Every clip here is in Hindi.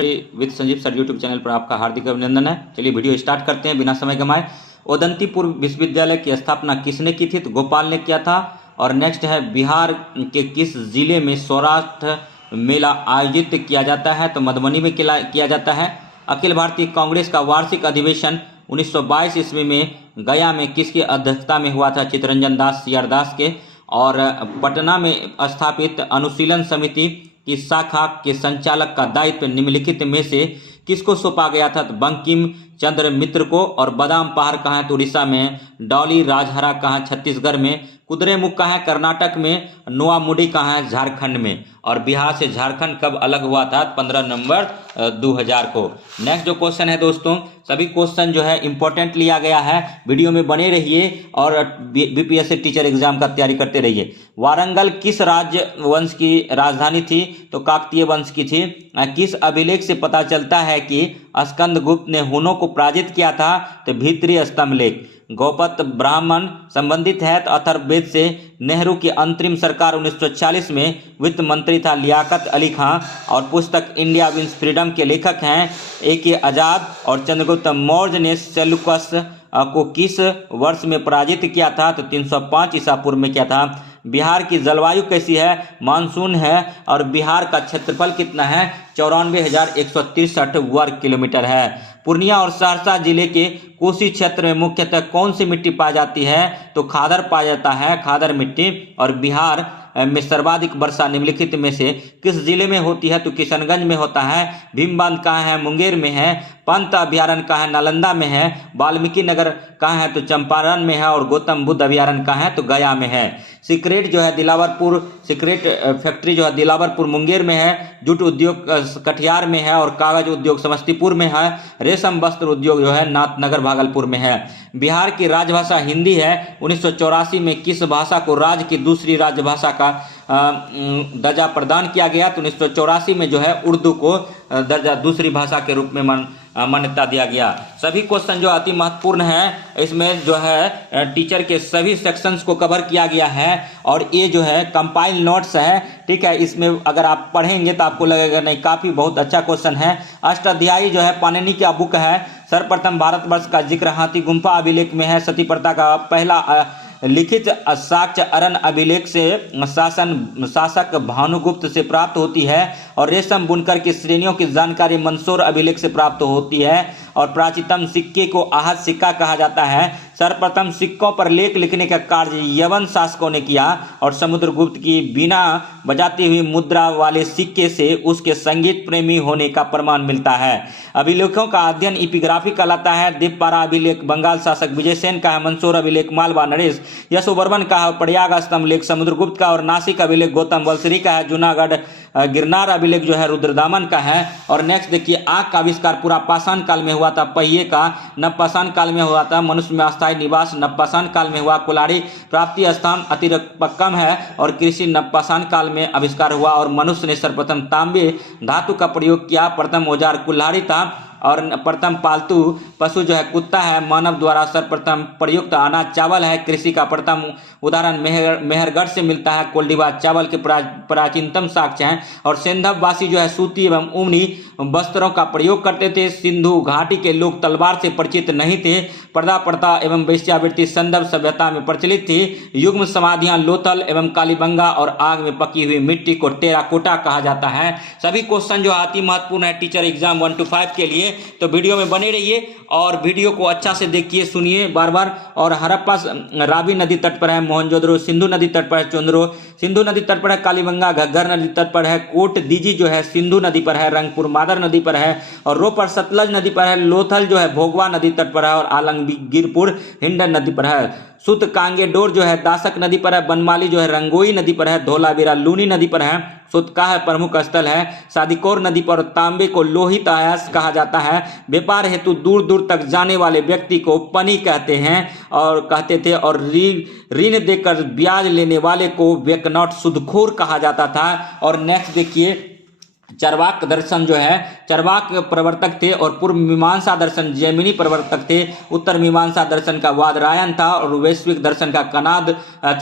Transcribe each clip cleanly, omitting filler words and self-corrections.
With Sanjeev sir YouTube channel पर आपका हार्दिक अभिनंदन है। चलिए वीडियो स्टार्ट करते हैं बिना समय गंवाए। उदंतीपुर विश्वविद्यालय की स्थापना किसने की थी? तो गोपाल ने किया था। और नेक्स्ट है बिहार के किस जिले में सौराष्ट्र मेला आयोजित किया जाता है? तो मधुबनी में किया जाता है। अखिल भारतीय कांग्रेस का वार्षिक अधिवेशन 1922 ईस्वी में गया में किसकी अध्यक्षता में हुआ था? चित्तरंजन दास सियारदास के। और पटना में स्थापित अनुशीलन समिति की शाखा के संचालक का दायित्व निम्नलिखित में से किसको सौंपा गया था? तो बंकिम चंद्र मित्र को। और बादाम पहाड़ कहाँ है? तो उड़ीसा में। डॉली राजहरा कहाँ? छत्तीसगढ़ में। कुद्रेमुख कहाँ है? कर्नाटक में। नोआमुडी कहाँ है? झारखंड में। और बिहार से झारखंड कब अलग हुआ था? 15 नवंबर 2000 को। नेक्स्ट जो क्वेश्चन है दोस्तों, सभी क्वेश्चन जो है इंपॉर्टेंट लिया गया है, वीडियो में बने रहिए और बीपीएससी टीचर एग्जाम का तैयारी करते रहिए। वारंगल किस राजवंश की राजधानी थी? तो काकतीय वंश की थी। किस अभिलेख से पता चलता है कि स्कंदगुप्त ने हुनों को पराजित किया था? तो भीतरी स्तंभ लेख। गौपत ब्राह्मण संबंधित है तो अथर्ववेद से। नेहरू की अंतरिम सरकार 1940 में वित्त मंत्री था लियाकत अली खां। और पुस्तक इंडिया विंस फ्रीडम के लेखक हैं A.K. आजाद। और चंद्रगुप्त मौर्य ने सेल्युकस को किस वर्ष में पराजित किया था? तो 305 ईसा पूर्व में किया था। बिहार की जलवायु कैसी है? मानसून है। और बिहार का क्षेत्रफल कितना है? 94,163 वर्ग किलोमीटर है। पूर्णिया और सहरसा जिले के कोसी क्षेत्र में मुख्यतः कौन सी मिट्टी पाई जाती है? तो खादर पाया जाता है, खादर मिट्टी। और बिहार में सर्वाधिक वर्षा निम्नलिखित में से किस जिले में होती है? तो किशनगंज में होता है। भीमबांध कहाँ है? मुंगेर में है। पंत अभ्यारण्य कहाँ है? नालंदा में है। वाल्मीकि नगर कहाँ है? तो चंपारण में है। और गौतम बुद्ध अभ्यारण्य कहाँ है? तो गया में है। सिक्रेट जो है दिलावरपुर, सिक्रेट फैक्ट्री जो है दिलावरपुर मुंगेर में है। जूट उद्योग कटिहार में है। और कागज उद्योग समस्तीपुर में है। रेशम वस्त्र उद्योग जो है नाथनगर भागलपुर में है। बिहार की राजभाषा हिंदी है। 1984 में किस भाषा को राज्य की दूसरी राजभाषा का दर्जा प्रदान किया गया? तो 1984 में जो है उर्दू को दर्जा दूसरी भाषा के रूप में मान्यता दिया गया। सभी क्वेश्चन जो अति महत्वपूर्ण है, इसमें जो है टीचर के सभी सेक्शंस को कवर किया गया है। और ये जो है कंपाइल नोट्स है, ठीक है। इसमें अगर आप पढ़ेंगे तो आपको लगेगा नहीं काफ़ी बहुत अच्छा क्वेश्चन है। अष्टाध्यायी जो है पाणिनि का बुक है। सर्वप्रथम भारतवर्ष का जिक्र हाथी गुम्फा अभिलेख में है। सती प्रथा का पहला लिखित साक्ष्य अरण्य अभिलेख से शासक भानुगुप्त से प्राप्त होती है। और रेशम बुनकर की श्रेणियों की जानकारी मंदसौर अभिलेख से प्राप्त होती है। और प्राचीनतम सिक्के को आहत सिक्का कहा जाता है। सर्वप्रथम सिक्कों पर लेख लिखने का कार्य यवन शासकों ने किया। और समुद्रगुप्त की बिना बजाती हुई मुद्रा वाले सिक्के से उसके संगीत प्रेमी होने का प्रमाण मिलता है। अभिलेखों का अध्ययन इपिग्राफी कहलाता है। दीपपारा अभिलेख बंगाल शासक विजयसेन का है। मंदसौर अभिलेख मालवा नरेश यशोवर्मन का है। प्रयाग स्तंभ लेख समुद्रगुप्त का। और नासिक अभिलेख गौतम वलसरी का है। जूनागढ़ गिरनार अभिलेख जो है रुद्रदामन का है। और नेक्स्ट देखिए, आग का आविष्कार पूरा पाषाण काल में हुआ था। पहिए का नवपाषाण काल में हुआ था। मनुष्य में अस्थायी निवास नवपाषाण काल में हुआ। कुल्हाड़ी प्राप्ति स्थान अतिरिक्त कम है। और कृषि नवपाषाण काल में आविष्कार हुआ। और मनुष्य ने सर्वप्रथम तांबे धातु का प्रयोग किया। प्रथम औजार कुल्हाड़ी था। और प्रथम पालतू पशु जो है कुत्ता है। मानव द्वारा सर्वप्रथम प्रयुक्त अनाज चावल है। कृषि का प्रथम उदाहरण मेहरगढ़ से मिलता है। कोल्डीबा चावल के प्राचीनतम साक्ष्य हैं। और सिंधववासी जो है सूती एवं ऊनी वस्त्रों का प्रयोग करते थे। सिंधु घाटी के लोग तलवार से परिचित नहीं थे। पर्दा प्रथा एवं वेश्यावृत्ति संदर्भ सभ्यता में प्रचलित थी। युग्म समाधियां लोथल एवं कालीबंगा और आग में पकी हुई मिट्टी को टेराकोटा कहा जाता है। सभी क्वेश्चन जो अति महत्वपूर्ण है टीचर एग्जाम 1 to 5 के लिए, तो वीडियो में बने रहिए और वीडियो को अच्छा से देखिए, सुनिए बार बार। और हड़प्पा रावी नदी तट पर है। मोहनजोदड़ो सिंधु नदी तट पर है। चंद्रो सिंधु नदी तट पर है। कालीबंगा घग्गर नदी तट पर है। कोट दीजी जो है सिंधु नदी पर है। रंगपुर मादर नदी पर है। और रोपर सतलज नदी पर है। लोथल जो है भोगवा नदी तट पर है। और आलमगीरपुर हिंडन नदी पर है। सुत कांगेडोर जो है दासक नदी पर है। बनमाली जो है रंगोई नदी पर है। धोलावीरा लूनी नदी पर है। सुतकाह प्रमुख स्थल है। सादिकोर नदी पर। तांबे को लोहित आयास कहा जाता है। व्यापार हेतु दूर दूर तक जाने वाले व्यक्ति को पनी कहते हैं और कहते थे। और ऋण देकर ब्याज लेने वाले को वेकनॉट सुदखोर कहा जाता था। और नेक्स्ट देखिए, चरवाक दर्शन जो है, चरवाक प्रवर्तक थे, और पूर्व मीमांसा दर्शन जैमिनी प्रवर्तक थे, उत्तर मीमांसा दर्शन का वादरायण था, और वैश्विक दर्शन का कनाद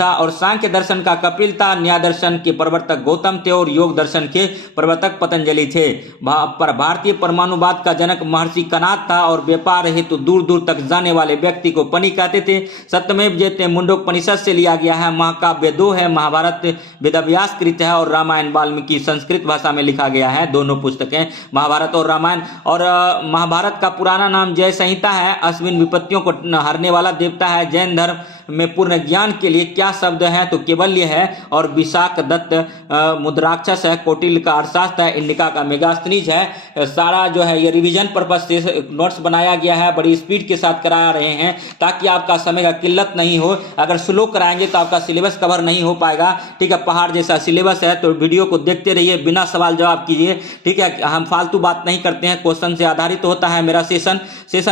था, और सांख्य दर्शन का कपिल था, न्याय दर्शन के प्रवर्तक गौतम थे, और योग दर्शन के प्रवर्तक पतंजलि थे। पर भारतीय परमाणुवाद का जनक महर्षि कनाद था, और व्यापार हेतु दूर दूर तक जाने वाले व्यक्ति को पनि कहते थे। सत्यमेव जयते मुंडोपनिषद से लिया गया है। महाकाव्य दो है, महाभारत वेदव्यास कृत है, और रामायण वाल्मीकि संस्कृत भाषा में लिखा गया है। दोनों पुस्तकें महाभारत और रामायण। और महाभारत का पुराना नाम जय संहिता है। अश्विन विपत्तियों को हरने वाला देवता है। जैन धर्म में पूर्ण ज्ञान के लिए क्या शब्द है, तो केवल्य है, और विशाख दत्त मुद्राक्षस है, कौटिल्य का अर्थशास्त्र है, इंडिका का मेगास्थनीज है। सारा जो है ये रिवीजन पर्पज से नोट्स बनाया गया है, बड़ी स्पीड के साथ करा रहे हैं ताकि आपका समय का किल्लत नहीं हो। अगर स्लो कराएंगे तो आपका सिलेबस कवर नहीं हो पाएगा। ठीक है, पहाड़ जैसा सिलेबस है, तो वीडियो को देखते रहिए, बिना सवाल जवाब कीजिए। ठीक है, हम फालतू बात नहीं करते हैं, क्वेश्चन से आधारित होता है मेरा सेशन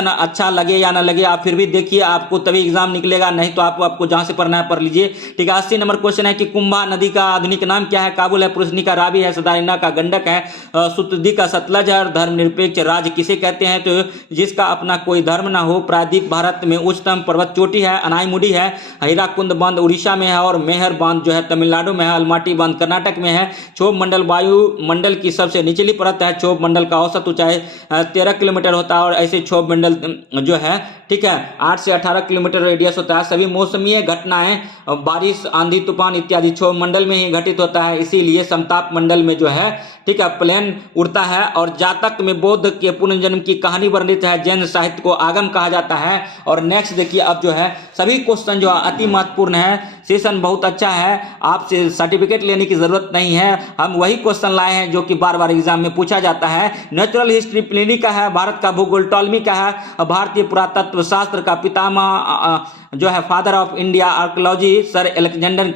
अच्छा लगे या ना लगे आप फिर भी देखिए, आपको तभी एग्जाम निकलेगा, नहीं तो आपको जहां से पढ़ना है पढ़ लीजिए। ठीक है, 80 नंबर क्वेश्चन है कि कुंभा नदी का आधुनिक नाम क्या है? काबुल है, पुरुषनी का रावी है, सदारिना का गंडक है, सुतदी का सतलज है, और धर्मनिरपेक्ष राज्य किसे कहते हैं? तो जिसका अपना कोई धर्म ना हो। प्रायद्वीप भारत में उच्चतम पर्वत चोटी है, अनाईमुडी है, हीराकुंद बांध उड़ीसा में है, और मेहर बांध जो है तमिलनाडु में है, अलमाटी बांध कर्नाटक में है। क्षोभ मंडल वायुमंडल की सबसे निचली परत है। क्षोभ मंडल का औसत ऊंचाई 13 किलोमीटर होता है, और ऐसे क्षोभ मंडल जो है, ठीक है, 8 से 18 किलोमीटर रेडियस होता है। सभी मौसमीय घटनाएं, बारिश, आंधी, तूफान इत्यादि क्षोभ मंडल में ही घटित होता है। इसीलिए समताप मंडल में जो है, ठीक है, प्लेन उड़ता है। और जातक में बुद्ध के पुनर्जन्म की कहानी वर्णित है। जैन साहित्य को आगम कहा जाता है। और नेक्स्ट देखिए, अब जो है सभी क्वेश्चन जो अति महत्वपूर्ण है। सेशन बहुत अच्छा है, आपसे सर्टिफिकेट लेने की जरूरत नहीं है। हम वही क्वेश्चन लाए हैं जो कि बार बार एग्जाम में पूछा जाता है। नेचुरल हिस्ट्री प्लिनी का है, भारत का भूगोल टॉलमी का है, भारतीय पुरातत्व शास्त्र का पितामह जो है father of India archaeology sir Alexander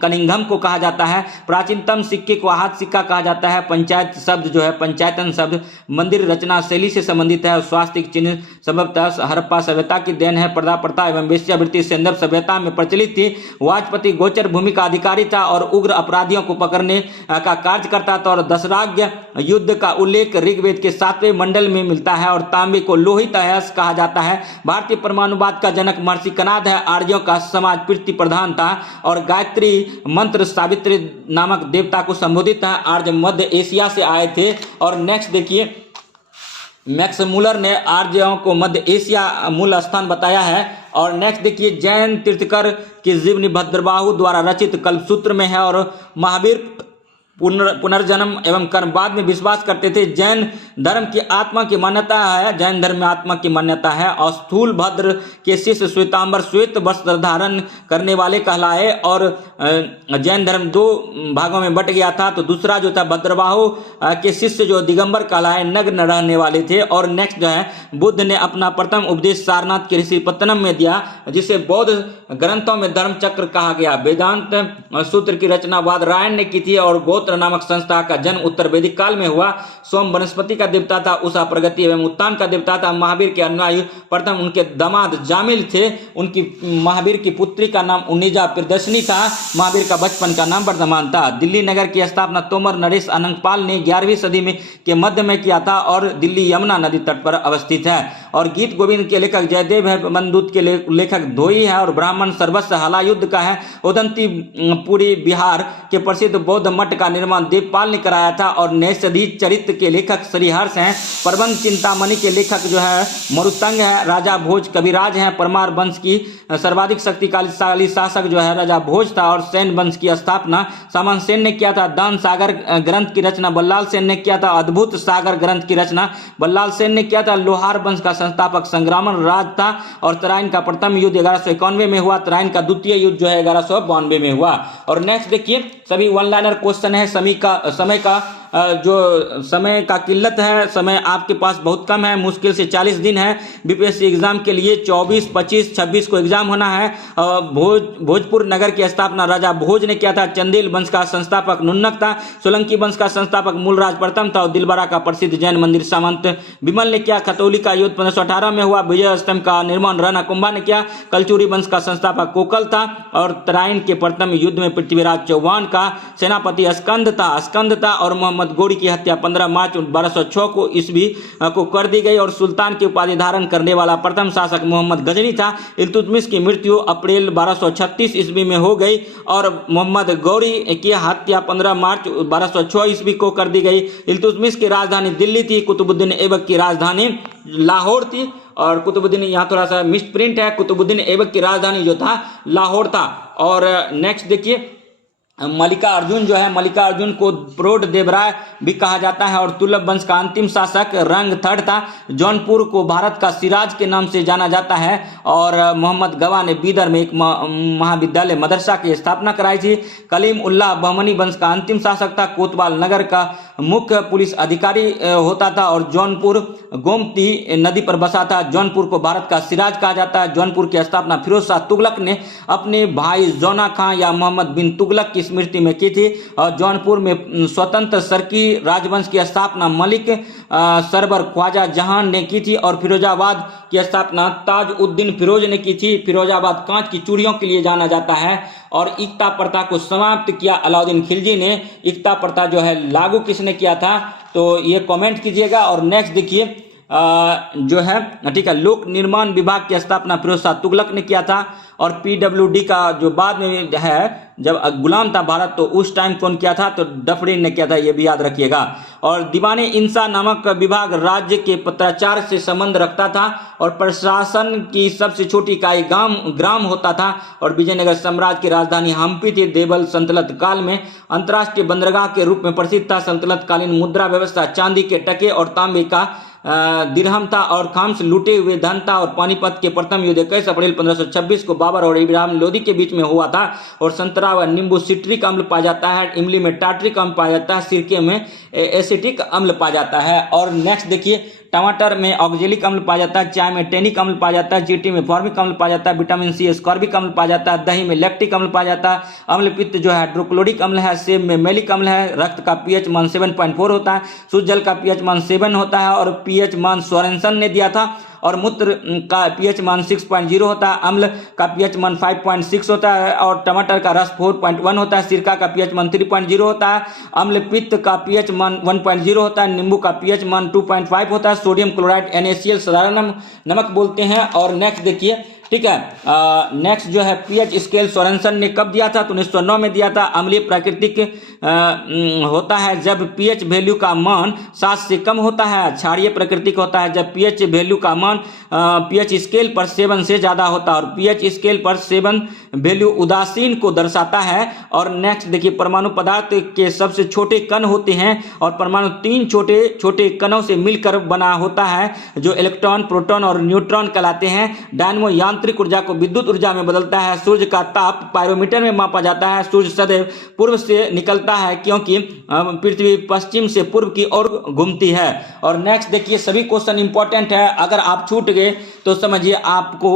Cunningham को कहा जाता है। प्राचीनतम सिक्के को हाथ सिक्का कहा जाता है। पंचायत शब्द जो है, पंचायतन शब्द मंदिर रचना शैली से संबंधित है। स्वास्तिक चिन्ह संभवतः हड़प्पा सभ्यता की देन है। पर्दा प्रथा एवं वेश्यावृत्ति सेंदर्भ सभ्यता में प्रचलित थी। वाजपति गोचर भूमि का अधिकारी था और उग्र अपराधियों को पकड़ने का कार्य करता था। और दशराज्य युद्ध का उल्लेख ऋग्वेद के 7वें मंडल में मिलता है। और तांबे को लोहित अयस्क कहा जाता है। भारतीय परमाणुवाद का जनक महर्षि कनाद है। आर्यों का समाज पृथ्वी प्रधान था और गायत्री मंत्र सावित्री नामक देवता को संबोधित है। आर्य मध्य एशिया से आए थे। और नेक्स्ट देखिए, मैक्स मूलर ने आर्यों को मध्य एशिया मूल स्थान बताया है। और नेक्स्ट देखिए, जैन तीर्थकर की जीवनी भद्रबाहु द्वारा रचित कल्पसूत्र में है। और महावीर पुनर्जन्म एवं कर्मवाद में विश्वास करते थे। जैन धर्म की आत्मा की मान्यता है। जैन धर्म में आत्मा की मान्यता है। और स्थूल भद्र के शिष्य श्वेतांबर श्वेत वस्त्र धारण करने वाले कहलाए। और जैन धर्म 2 भागों में बट गया था। तो दूसरा जो था भद्रबाहु के शिष्य जो दिगंबर कहलाए, नग्न रहने वाले थे। और नेक्स्ट जो है, बुद्ध ने अपना प्रथम उपदेश सारनाथ के ऋषि पत्तनम में दिया, जिसे बौद्ध ग्रंथों में धर्म चक्र कहा गया। वेदांत सूत्र की रचना वादरायण ने की थी। और गोत्र नामक संस्था का जन्म उत्तर वैदिक काल में हुआ। सोम वनस्पति का देवता था। उषा प्रगति एवं उत्तान का देवता था। महावीर के अनुयायी प्रथम उनके दामाद जामिल थे। उनकी महावीर की पुत्री का नाम उन्नीजा प्रियदर्शनी था। महावीर का बचपन का नाम वर्धमान था। दिल्ली नगर की स्थापना तोमर नरेश अनंगपाल ने 11वीं सदी में के मध्य में किया था। और दिल्ली यमुना नदी तट पर अवस्थित है। और गीत गोविंद के लेखक जयदेव है। बंदूत के लेखक धोई है। और ब्राह्मण सर्वस्व हलायुद्ध का है। उदंतीपुरी बिहार के प्रसिद्ध बौद्ध मठ का निर्माण देवपाल ने कराया था। और नैषधि चरित्र के लेखक श्रीहर्ष हैं। प्रबंध चिंतामणि के लेखक जो है मरुतंग है। राजा भोज कविराज हैं। परमार वंश की सर्वाधिक शक्तिशाली शासक जो है राजा भोज था। और सेन वंश की स्थापना सामंत सेन ने किया था। दान सागर ग्रंथ की रचना बल्लाल सेन ने किया था। अद्भुत सागर ग्रंथ की रचना बल्लाल सेन ने किया था। लोहार वंश का संस्थापक संग्रामन राज था। और तराइन का प्रथम युद्ध 1191 में हुआ। तराइन का द्वितीय युद्ध जो है 1192 में हुआ। और नेक्स्ट देखिए, सभी वन लाइनर क्वेश्चन है। समय का किल्लत है। समय आपके पास बहुत कम है, मुश्किल से 40 दिन है। बीपीएससी एग्जाम के लिए 24, 25, 26 को एग्जाम होना है। भोजपुर नगर की स्थापना राजा भोज ने किया था। चंदेल वंश का संस्थापक नुन्नक था। सोलंकी वंश का संस्थापक मूलराज प्रथम था। और दिलबरा का प्रसिद्ध जैन मंदिर सामंत विमल ने किया। खतौली का युद्ध 1518 में हुआ। विजय स्तंभ का निर्माण राणा कुंभा ने किया। कलचुरी वंश का संस्थापक कोकल था। और तराइन के प्रथम युद्ध में पृथ्वीराज चौहान का सेनापति स्कंद था। और मोहम्मद गौरी की हत्या 15 मार्च 1206 को ईस्वी को कर दी गई और सुल्तान की उपाधि धारण करने वाला प्रथम शासक मोहम्मद गजनी था। इल्तुतमिश की मृत्यु अप्रैल 1236 ईस्वी में हो गई और मोहम्मद गौरी की हत्या 15 मार्च 1206 ईस्वी को कर दी गई। इल्तुतमिश की राजधानी दिल्ली थी, कुतुबुद्दीन ऐबक की राजधानी लाहौर थी। और कुतुबुद्दीन, यहाँ थोड़ा सा मिस प्रिंट है, कुतुबुद्दीन ऐबक की राजधानी जो था लाहौर था। और नेक्स्ट देखिए, मल्लिका अर्जुन जो है, मल्लिका अर्जुन को प्रोड देवराय भी कहा जाता है और तुगलक वंश का अंतिम शासक रंगथड़ था। जौनपुर को भारत का सिराज के नाम से जाना जाता है और मोहम्मद गवा ने बीदर में एक महाविद्यालय मदरसा की स्थापना कराई थी। कलीम उल्लाह बहमनी वंश का अंतिम शासक था। कोतवाल नगर का मुख्य पुलिस अधिकारी होता था और जौनपुर गोमती नदी पर बसा था। जौनपुर को भारत का सिराज कहा जाता है। जौनपुर की स्थापना फिरोज शाह तुगलक ने अपने भाई जौना खां या मोहम्मद बिन तुगलक की स्मृति में की थी। और जौनपुर में स्वतंत्र सरकी राजवंश की स्थापना मलिक सरवर ख्वाजा जहां ने की थी और फिरोजाबाद की स्थापना ताज उद्दीन फिरोज ने की थी। फिरोजाबाद कांच की चूड़ियों के लिए जाना जाता है और इक्ता प्रथा को समाप्त किया अलाउद्दीन खिलजी ने। इक्ता प्रथा जो है लागू किसने किया था, तो ये कमेंट कीजिएगा। और नेक्स्ट देखिए जो है, ठीक है, लोक निर्माण विभाग की स्थापना फिरोज शाह तुगलक ने किया था। और पीडब्ल्यूडी का जो बाद में है, जब गुलाम था भारत तो उस टाइम कौन किया था, तो डफरिन ने किया था, ये भी याद रखिएगा। और दीवाने इंसा नामक विभाग राज्य के पत्राचार से संबंध रखता था और प्रशासन की सबसे छोटी इकाई ग्राम होता था। और विजयनगर साम्राज्य की राजधानी हम्पी थी। देवल संतलत काल में अंतर्राष्ट्रीय बंदरगाह के रूप में प्रसिद्ध था। संतलत कालीन मुद्रा व्यवस्था चांदी के टके और तांबे का दिरहम था और खाम्स लूटे हुए धन था। और पानीपत के प्रथम युद्ध 21 अप्रैल 1526 को बाबर और इब्राहिम लोदी के बीच में हुआ था। और संतरा व नींबू सिट्रिक अम्ल पाया जाता है। इमली में टार्ट्रिक अम्ल पाया जाता है। सिरके में एसिटिक अम्ल पाया जाता है। और नेक्स्ट देखिए, टमाटर में ऑक्जेलिक अम्ल पाया जाता है। चाय में टेनिक अम्ल पाया जाता है। चींटी में फॉर्मिक अम्ल पाया जाता है। विटामिन सी स्कॉर्बिक अम्ल पाया जाता है। दही में लैक्टिक अम्ल पाया जाता है। अम्ल पित्त जो है हाइड्रोक्लोरिक अम्ल है। सेब में मेलिक अम्ल है। रक्त का पीएच मान 7.4 होता है। शुद्ध जल का पीएच मान 7 होता है और पीएच मान सोरेनसन ने दिया था। और मूत्र का पीएच मान 6.0 होता है। अम्ल का पीएच मान 5.6 होता है और टमाटर का रस 4.1 होता है। सिरका का पीएच मान 3.0 होता है। अम्ल पित्त का पीएच मान 1.0 होता है। नींबू का पीएच मान 2.5 होता है। सोडियम क्लोराइड NaCl साधारण नमक बोलते हैं। और नेक्स्ट देखिए, ठीक है, नेक्स्ट जो है पीएच स्केल सोरेनसन ने कब दिया था, तो 1909 में दिया था। अम्लीय प्राकृतिक होता है जब पीएच वैल्यू का मान 7 से कम होता है। क्षारीय प्राकृतिक होता है जब पीएच वैल्यू का मान पीएच स्केल पर 7 से ज्यादा होता है। और पीएच स्केल पर 7 वैल्यू उदासीन को दर्शाता है। और नेक्स्ट देखिए, परमाणु पदार्थ के सबसे छोटे कण होते हैं और परमाणु 3 छोटे छोटे कणों से मिलकर बना होता है जो इलेक्ट्रॉन, प्रोटॉन और न्यूट्रॉन कहलाते हैं। डायनमो यांत्रिक ऊर्जा को विद्युत ऊर्जा में बदलता है। सूर्य का ताप पायरोमीटर में मापा जाता है। सूर्य सदैव पूर्व से निकलता है क्योंकि पृथ्वी पश्चिम से पूर्व की ओर घूमती है। और नेक्स्ट देखिए, सभी क्वेश्चन इंपॉर्टेंट है, अगर आप छूट गए तो समझिए आपको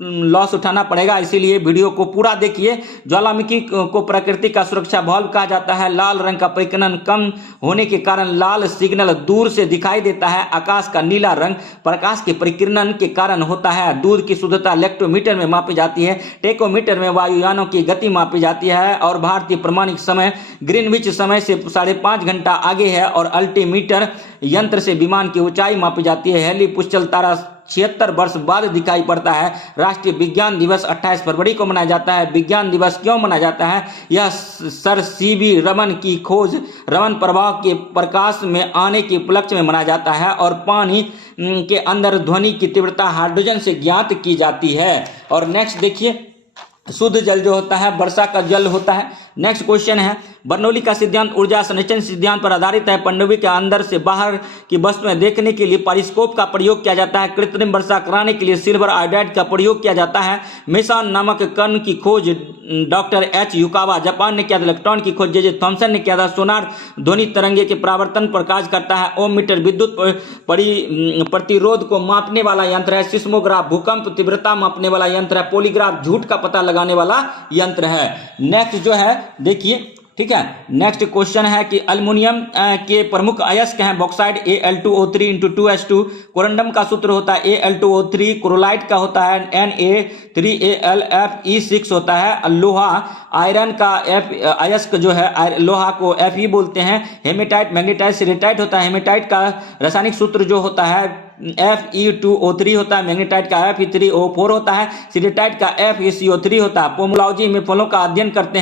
लॉस उठाना पड़ेगा, इसीलिए वीडियो को पूरा देखिए। ज्वालामुखी को प्रकृति का सुरक्षा वाल्व कहा जाता है। लाल रंग का परिकलन कम होने के कारण लाल सिग्नल दूर से दिखाई देता है। आकाश का नीला रंग प्रकाश के परिकिरण के कारण होता है। दूध की शुद्धता लेक्टोमीटर में मापी जाती है। टेकोमीटर में वायुयानों की गति मापी जाती है। और भारतीय प्रमाणिक समय ग्रीनविच समय से 5.5 घंटा आगे है। और अल्टीमीटर यंत्र से विमान की ऊंचाई मापी जाती है। हेली पुष्चल तारा 76 वर्ष बाद दिखाई पड़ता है। राष्ट्रीय विज्ञान दिवस 28 फरवरी को मनाया जाता है। विज्ञान दिवस क्यों मनाया जाता है? यह सर सीवी रमन की खोज रमन प्रभाव के प्रकाश में आने के उपलक्ष्य में मनाया जाता है। और पानी के अंदर ध्वनि की तीव्रता हाइड्रोजन से ज्ञात की जाती है। और नेक्स्ट देखिए, शुद्ध जल जो होता है वर्षा का जल होता है। नेक्स्ट क्वेश्चन है, बर्नौली का सिद्धांत ऊर्जा संरक्षण सिद्धांत पर आधारित है। पनडुब्बी के अंदर से बाहर की वस्तुएं देखने के लिए पेरिस्कोप का प्रयोग किया जाता है। कृत्रिम वर्षा कराने के लिए सिल्वर आयोडाइड का प्रयोग किया जाता है। मेसान नामक कण की खोज डॉक्टर H युकावा जापान ने किया था। इलेक्ट्रॉन की खोज J.J. थॉमसन ने किया था। सोनार ध्वनि तरंगे के परावर्तन पर कार्य करता है। ओम मीटर विद्युत प्रतिरोध को मापने वाला यंत्र है। सिस्मोग्राफ भूकंप तीव्रता मापने वाला यंत्र है। पॉलीग्राफ झूठ का पता लगाने वाला यंत्र है। नेक्स्ट जो है देखिए, ठीक है। नेक्स्ट क्वेश्चन है कि अल्युमिनियम के प्रमुख अयस्क हैं बॉक्साइड Al2O3 × 2H2, कोरंडम का सूत्र होता है Al2O3, क्रोलाइट का होता है Na3Al, होता है लोहा, आयरन का F अयस्क जो है लोहा को Fe बोलते हैं, हेमेटाइट मैग्नेटाइट सिरेटाइट होता है, हेमेटाइट का रासायनिक सूत्र जो होता है Fe2O3 होता है, मैग्नेटाइट का Fe3O4 होता है, सिरेटाइट का FeCO3 होता है। पोमोलॉजी में फलों का अध्ययन करते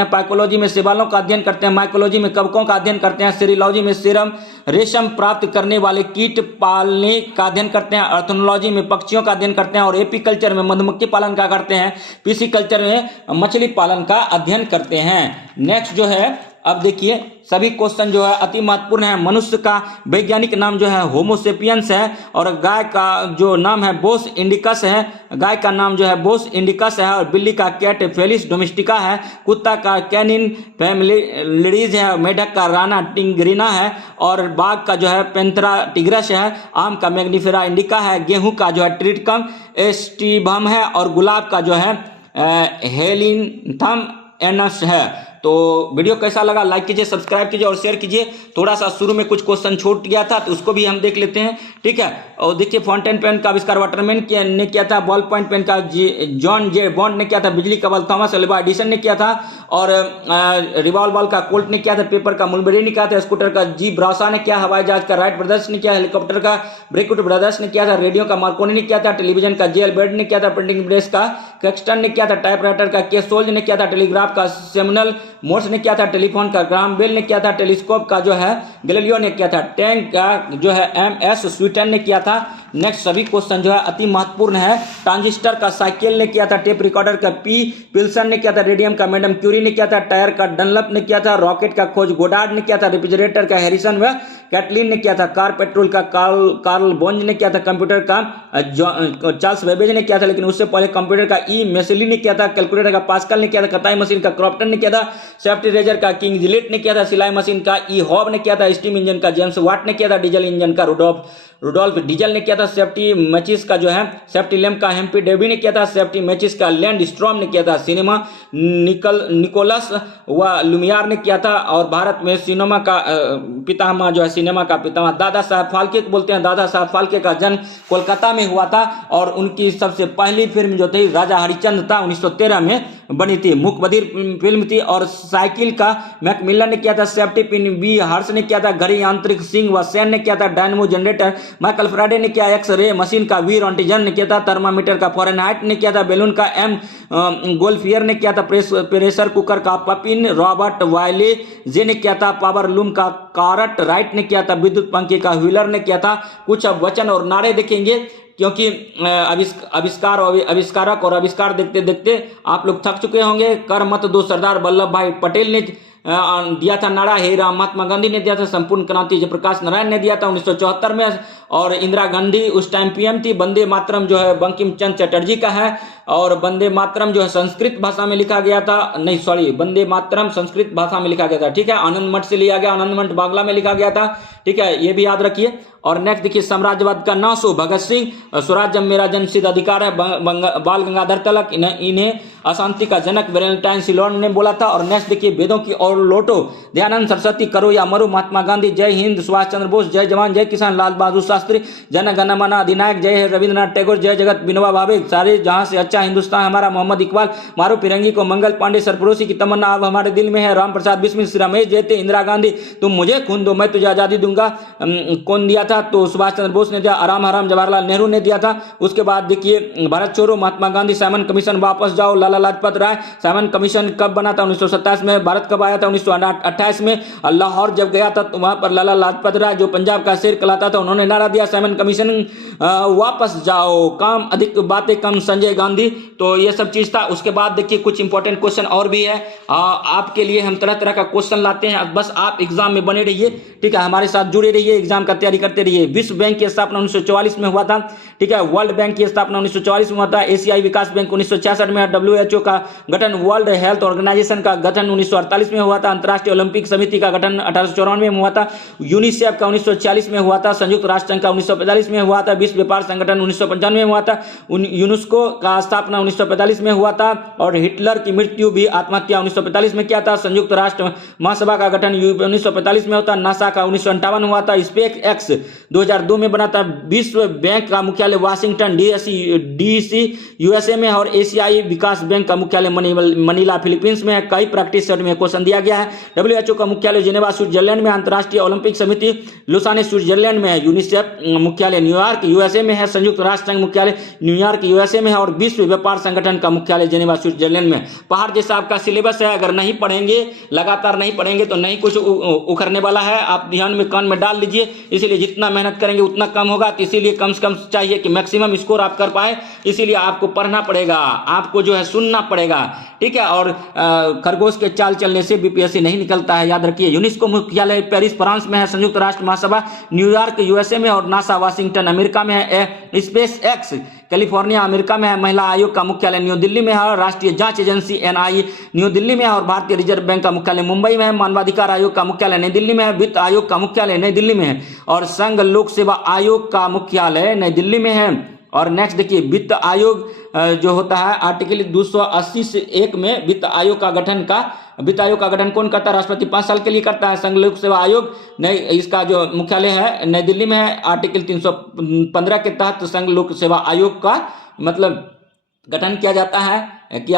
हैं, पाइकोलॉजी में सेवालों का अध्ययन करते हैं, माइकोलॉजी में कवकों का अध्ययन करते हैं, सेरिलॉजी में सीरम रेशम प्राप्त करने वाले कीट पालने का अध्ययन करते हैं, ऑर्थोनोलॉजी में पक्षियों का अध्ययन करते हैं, और एपीकल्चर में मधुमक्खी पालन का करते हैं, पीसीकल्चर में मछली पालन का अध्ययन करते हैं। नेक्स्ट जो है, अब देखिए सभी क्वेश्चन जो है अति महत्वपूर्ण है। मनुष्य का वैज्ञानिक नाम जो है होमोसेपियंस है, और गाय का जो नाम है बोस इंडिकस है, गाय का नाम जो है बोस इंडिकस है, और बिल्ली का कैट फेलिस डोमेस्टिका है, कुत्ता का कैनिन फैमिलिडीज है, मेढक का राना टिंगरिना है, और बाघ का जो है पेंथरा टिग्रस है, आम का मैग्निफेरा इंडिका है, गेहूं का जो है ट्रिटिकम एस्टिबम है, और गुलाब का जो है हेलिंथम एनस है। तो वीडियो कैसा लगा लाइक कीजिए, सब्सक्राइब कीजिए और शेयर कीजिए। थोड़ा सा शुरू में कुछ क्वेश्चन छूट गया था तो उसको भी हम देख लेते हैं, ठीक है। और देखिए फाउंटेन पेन का आविष्कार वाटरमैन ने किया था, बॉल पॉइंट पेन का जॉन जे बॉन्ड ने किया था, बिजली का बल्ब थॉमस अल्वा एडिसन ने किया था, और रिवॉल्वर का कोल्ट ने किया था, पेपर का मुलबेरी ने किया था, स्कूटर का जी ब्रासा ने किया, हवाई जहाज का राइट ब्रदर्स ने किया, हेलीकॉप्टर का ब्रेकउट ब्रदर्स ने किया था, रेडियो का मार्कोनी ने किया था, टेलीविजन का जे एल्बर्ट ने किया था, प्रिंटिंग प्रेस का कैक्सटन ने किया था, टाइपराइटर का के सोल्ज ने किया था, टेलीग्राफ का सेमुअल मोर्स ने किया था, टेलीफोन का ग्राहम बेल ने किया था, टेलीस्कोप का जो है गैलीलियो ने किया था, टैंक का जो है MS स्वीटन ने किया था। नेक्स्ट सभी क्वेश्चन जो है अति महत्वपूर्ण है। ट्रांजिस्टर का साइकिल ने किया था, टेप रिकॉर्डर का P पिल्सन ने किया था, रेडियम का मैडम क्यूरी ने किया था, टायर का डनलप ने किया था, रॉकेट का खोज गोडार्ड ने किया था, रेफ्रिजरेटर का हैरिसन व कैटलिन ने किया था, कार पेट्रोल का कार्ल बोंज ने किया था, कंप्यूटर का चार्ल्स बेबेज ने किया था, लेकिन उससे पहले कंप्यूटर का E मेसेली ने किया था, कैलकुलेटर का पास्कल ने किया था, कताई मशीन का क्रॉप्टन ने किया था, सेफ्टी रेजर का किंग जिलेट ने किया था, सिलाई मशीन का E हॉब ने किया था, स्टीम इंजन का जेम्स वाट ने किया था, डीजल इंजन का रुडोल्फ डीजल ने किया था, सेफ्टी मैचिस का जो है सेफ्टी लैम्प का हेम्पी डेवी ने किया था, सेफ्टी मैचिस का लैंड स्ट्रॉम ने किया था, सिनेमा निकोलस व लुमियार ने किया था, और भारत में सिनेमा का पितामह जो है सिनेमा का पितामह दादा साहब फाल्के को बोलते हैं। दादा साहब फाल्के का जन्म कोलकाता में हुआ था, और उनकी सबसे पहली फिल्म जो थी राजा हरिश्चंद्र था 1913 में बनी थी, मूकबधिर फिल्म थी। और साइकिल का मैकमिलन ने किया था, सेफ्टी पिन बी हर्ष ने किया था, घड़ी यांत्रिक सिंह व सेन ने किया था, डायनमो जनरेटर माइकल फ्राडे ने किया, एक्सरे मशीन का वी रॉन्टिजन ने किया था, थर्मामीटर का फॉरेनहाइट ने किया था, बैलून का M गोल्फियर ने किया था, प्रेशर कुकर का पपिन रॉबर्ट वायले जे ने किया था, पावर लूम का कारट राइट ने किया था, विद्युत पंखे का व्हीलर ने किया था। कुछ अब वचन और नारे देखेंगे, क्योंकि आविष्कार और आविष्कारक और आविष्कार देखते देखते आप लोग थक चुके होंगे। कर मत दो सरदार वल्लभ भाई पटेल ने दिया था नारा, हे राम महात्मा गांधी ने दिया था, संपूर्ण क्रांति जयप्रकाश नारायण ने दिया था 1974 में, और इंदिरा गांधी उस टाइम PM थी। वंदे मातरम जो है बंकिम चंद्र चटर्जी का है, और वंदे मातरम जो है संस्कृत भाषा में लिखा गया था, नहीं सॉरी वंदे मातरम संस्कृत भाषा में लिखा गया था, ठीक है। आनंद मठ से लिया गया, आनंद मठ बांग्ला में लिखा गया था, ठीक है, ये भी याद रखिए। और नेक्स्ट देखिए साम्राज्यवाद का नाश हो, भगत सिंह, स्वराज जब मेरा जन्मसिद्ध अधिकार है, बाल गंगाधर तिलक, इन्हें अशांति का जनक वैलेंटाइन सिलोन ने बोला था। और नेक्स्ट देखिए वेदों की और लौटो, दयानंद सरस्वती, करो या मरो, महात्मा गांधी, जय हिंद, सुभाष चंद्र बोस, जय जवान जय किसान, लाल बहादुर शास्त्री, जन गण मन अधिनायक, जय रविंद्रनाथ टैगोर, जय जगत विनोबा भावे, सारे जहां से अच्छा हिंदुस्तान हमारा, मोहम्मद इकबाल, मारो फिरंगी को, मंगल पांडे, सरफरोशी की तमन्ना अब हमारे दिल में है, राम प्रसाद बिस्मिल, श्री रमेश जयते, इंदिरा गांधी, तुम मुझे खून दो मैं तुझे आजादी दूंगा, कौन दिया था? तो सुभाष चंद्र बोस ने दिया, आराम हराम जवाहरलाल नेहरू ने दिया था। उसके बाद देखिए भारत छोड़ो, महात्मा गांधी, साइमन कमीशन, वापस जाओ, लाला लाजपत राय। साइमन कमीशन कब बना था? 1927 में। भारत कब आया था? 1928 में। लाहौर जब गया था तो वहां पर लाला लाजपत राय जो पंजाब का शेर कहलाता था, उन्होंने नारा दिया साइमन कमीशन वापस जाओ, काम अधिक बातें कम, संजय गांधी। तो ये सब चीज था। उसके बाद देखिए कुछ इंपॉर्टेंट क्वेश्चन और भी है आपके लिए, हम तरह तरह का क्वेश्चन लाते हैं, बस आप एग्जाम में बने रहिए, ठीक है, हमारे साथ साथ जुड़े रहिए, एग्जाम का तैयारी करते रहिए। विश्व बैंक की स्थापना 1944 में हुआ था, ठीक है। वर्ल्ड बैंक की स्थापना 1944 में हुआ था। एशियाई विकास बैंक 1966 में। WHO का गठन, वर्ल्ड हेल्थ ऑर्गेनाइजेशन का गठन 1948 में हुआ था। अंतर्राष्ट्रीय ओलंपिक समिति का गठन 1894 में हुआ था। यूनिसेफ का 1946 में हुआ था। संयुक्त राष्ट्र संघ का 1945 में हुआ था। विश्व व्यापार संगठन 1995 में हुआ था। यूनेस्को का स्थापना 1945 में हुआ था। और हिटलर की मृत्यु भी आत्महत्या 1945 में किया था। संयुक्त राष्ट्र महासभा का गठन 1945 में होता। नासा का 1958 हुआ था। स्पेस एक्स 2002 में बना था। विश्व बैंक का मुख्यालय वाशिंगटन डीसी यूएसए में है। और एशियाई विकास बैंक का मुख्यालय मनीला फिलीपींस में है। कई प्रैक्टिस सेट में क्वेश्चन दिया गया है। WHO का मुख्यालय जेनेवा स्विट्जरलैंड में। अंतर्राष्ट्रीय ओलंपिक समिति लुसाने स्विट्जरलैंड में है। यूनिसेफ मुख्यालय न्यूयॉर्क यूएसए में है। संयुक्त राष्ट्र संघ मुख्यालय न्यूयॉर्क यूएसए में है। और विश्व व्यापार संगठन का मुख्यालय जेनेवा स्विट्जरलैंड में। पहाड़ जैसा आपका सिलेबस है, अगर नहीं पढ़ेंगे, लगातार नहीं पढ़ेंगे तो नहीं कुछ उखड़ने वाला है। आप ध्यान में कान में डाल लीजिए। इसीलिए जितना मेहनत करेंगे उतना कम होगा। तो इसीलिए कम से कम चाहिए कि मैक्सिमम स्कोर आप कर पाए। इसीलिए आपको पढ़ना पड़ेगा, आपको जो है सुनना पड़ेगा, ठीक है। और खरगोश के चाल चलने से बीपीएससी नहीं निकलता है, याद रखिए। यूनेस्को मुख्यालय पेरिस फ्रांस में है। संयुक्त राष्ट्र महासभा न्यूयॉर्क यूएसए में। और नासा वाशिंगटन अमेरिका में है। स्पेस एक्स कैलिफोर्निया अमेरिका में है। महिला आयोग का मुख्यालय न्यू दिल्ली में है। राष्ट्रीय जांच एजेंसी एनआईए न्यू दिल्ली में है। और भारतीय रिजर्व बैंक का मुख्यालय मुंबई में है। मानवाधिकार आयोग का मुख्यालय नई दिल्ली में है। वित्त आयोग का मुख्यालय नई दिल्ली में है। और संघ लोक सेवा आयोग का मुख्यालय नई दिल्ली में है। और नेक्स्ट देखिए, वित्त आयोग जो होता है आर्टिकल 280 से 1 में वित्त आयोग का गठन कौन करता है? राष्ट्रपति 5 साल के लिए करता है। संघ लोक सेवा आयोग इसका जो मुख्यालय है नई दिल्ली में है। आर्टिकल 315 के तहत संघ लोक सेवा आयोग का मतलब गठन किया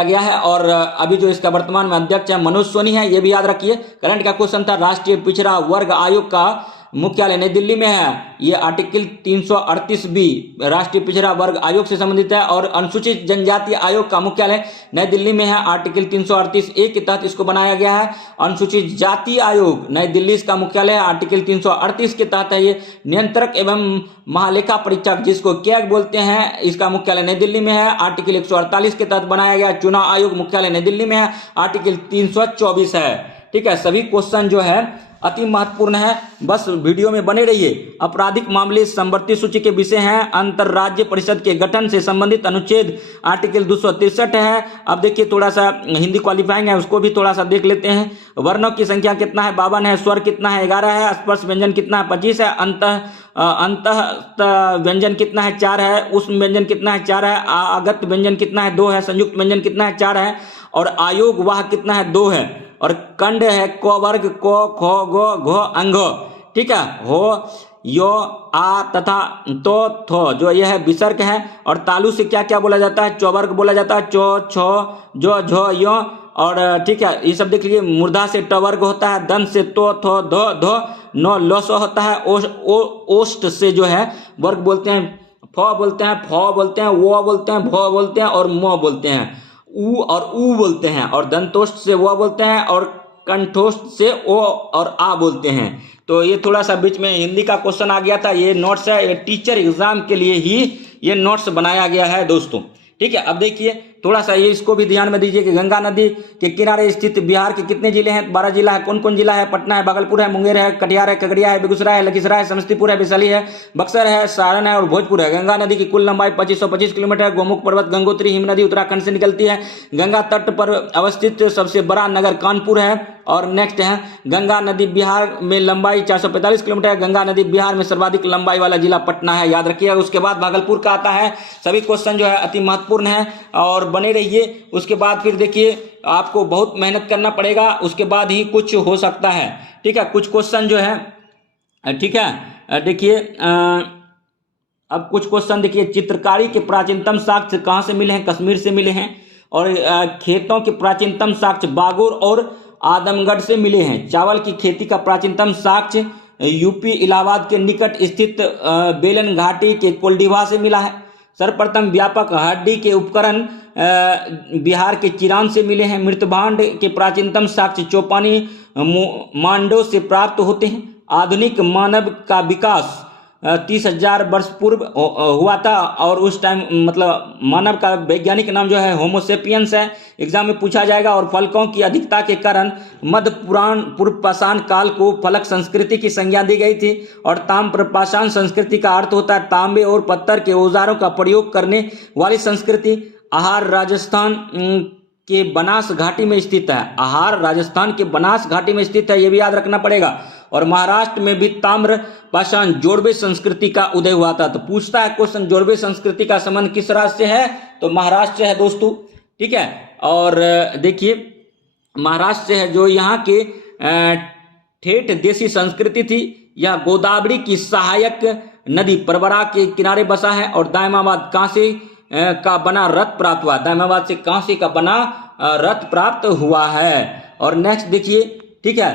गया है। और अभी जो इसका वर्तमान में अध्यक्ष है मनोज सोनी है, ये भी याद रखिए। करंट का क्वेश्चन था। राष्ट्रीय पिछड़ा वर्ग आयोग का मुख्यालय नई दिल्ली में है। ये आर्टिकल 338B राष्ट्रीय पिछड़ा वर्ग आयोग से संबंधित है। और अनुसूचित जनजाति आयोग का मुख्यालय नई दिल्ली में है। आर्टिकल 338A के तहत इसको बनाया गया है। अनुसूचित जाति आयोग नई दिल्ली इसका मुख्यालय है। आर्टिकल 338 के तहत है ये। नियंत्रक एवं महालेखा परीक्षक जिसको कैग बोलते हैं, इसका मुख्यालय नई दिल्ली में है। आर्टिकल 148 के तहत बनाया गया। चुनाव आयोग मुख्यालय नई दिल्ली में है। आर्टिकल 324 है, ठीक है। सभी क्वेश्चन जो है अति महत्वपूर्ण है, बस वीडियो में बने रहिए। आपराधिक मामले समवर्ती सूची के विषय हैं। अंतरराज्य परिषद के गठन से संबंधित अनुच्छेद आर्टिकल 263 है। अब देखिए थोड़ा सा हिंदी क्वालिफाइंग है, उसको भी थोड़ा सा देख लेते हैं। वर्णों की संख्या कितना है? 52 है। स्वर कितना है? 11 है। स्पर्श व्यंजन कितना है? 25 है। अंतः व्यंजन कितना है? 4 है। उष्म व्यंजन कितना है? 4 है। आगत व्यंजन कितना है? 2 है। संयुक्त व्यंजन कितना है? 4 है। और आयोग वाह कितना है? 2 है। और कंड है क वर्ग, क ख ग घ अंग, ठीक है। हो यो आ तथा तो थो जो यह है विसर्ग है। और तालु से क्या क्या बोला जाता है? चौवर्ग बोला जाता है। चो छो जो झो यो। और ठीक है, ये सब देख लीजिए। मूर्धा से टवर्ग होता है। दंत से तो थो धो धो नो लोसो होता है। ओष्ट से जो है वर्ग बोलते हैं। फ बोलते हैं, फ बोलते हैं, वो बोलते हैं, भो बोलते हैं और मो बोलते हैं। ऊ और ऊ बोलते हैं। और दंतोष्ट से वो बोलते हैं। और कंठोष्ट से ओ और आ बोलते हैं। तो ये थोड़ा सा बीच में हिंदी का क्वेश्चन आ गया था। ये नोट्स है, ये टीचर एग्जाम के लिए ही ये नोट्स बनाया गया है दोस्तों, ठीक है। अब देखिए थोड़ा सा ये इसको भी ध्यान में दीजिए कि गंगा नदी के किनारे स्थित बिहार के कितने जिले हैं? 12 जिला है। कौन कौन जिला है? पटना है, भागलपुर है, मुंगेर है, कटिहार है, खगड़िया है, बेगूसराय है, लखीसराय है, समस्तीपुर है, वैशाली है, बक्सर है, सारण है और भोजपुर है। गंगा नदी की कुल लंबाई 2525 किलोमीटर है। गोमुख पर्वत गंगोत्री हिम नदी उत्तराखंड से निकलती है। गंगा तट पर अवस्थित सबसे बड़ा नगर कानपुर है। और नेक्स्ट है गंगा नदी बिहार में लंबाई 445 किलोमीटर है। गंगा नदी बिहार में सर्वाधिक लंबाई वाला जिला पटना है, याद रखिएगा। उसके बाद भागलपुर का आता है। सभी क्वेश्चन जो है अति महत्वपूर्ण है और बने रहिए। उसके बाद फिर देखिए आपको बहुत मेहनत करना पड़ेगा, उसके बाद ही कुछ हो सकता है, ठीक है। कुछ क्वेश्चन जो है, ठीक है, देखिए अब कुछ क्वेश्चन देखिए। चित्रकारी के प्राचीनतम साक्ष्य कहाँ से मिले हैं? कश्मीर से मिले हैं। और खेतों के प्राचीनतम साक्ष्य बागोर और आदमगढ़ से मिले हैं। चावल की खेती का प्राचीनतम साक्ष्य यूपी इलाहाबाद के निकट स्थित बेलन घाटी के कोल्डिवा से मिला है। सर्वप्रथम व्यापक हड्डी के उपकरण बिहार के चिरान से मिले हैं। मृतभांड के प्राचीनतम साक्ष्य चौपानी मांडो से प्राप्त होते हैं। आधुनिक मानव का विकास 30,000 वर्ष पूर्व हुआ था, और उस टाइम मतलब मानव का वैज्ञानिक नाम जो है होमोसेपियंस है, एग्जाम में पूछा जाएगा। और फलकों की अधिकता के कारण मध्य पुराण पूर्व पाषाण काल को फलक संस्कृति की संज्ञा दी गई थी। और ताम्र पाषाण संस्कृति का अर्थ होता है तांबे और पत्थर के औजारों का प्रयोग करने वाली संस्कृति। आहार राजस्थान के बनास घाटी में स्थित है। आहार राजस्थान के बनास घाटी में स्थित है, यह भी याद रखना पड़ेगा। और महाराष्ट्र में भी ताम्र पाषाण जोड़वे संस्कृति का उदय हुआ था। तो पूछता है क्वेश्चन, जोड़वे संस्कृति का संबंध किस राज्य से है? तो महाराष्ट्र से है दोस्तों, ठीक है। और देखिए महाराष्ट्र से है, जो यहाँ के ठेठ देशी संस्कृति थी। यह गोदावरी की सहायक नदी परवरा के किनारे बसा है। और दायमाबाद कांसे का बना रथ प्राप्त हुआ, दायमाबाद से कांसे का बना रथ प्राप्त हुआ है। और नेक्स्ट देखिए, ठीक है,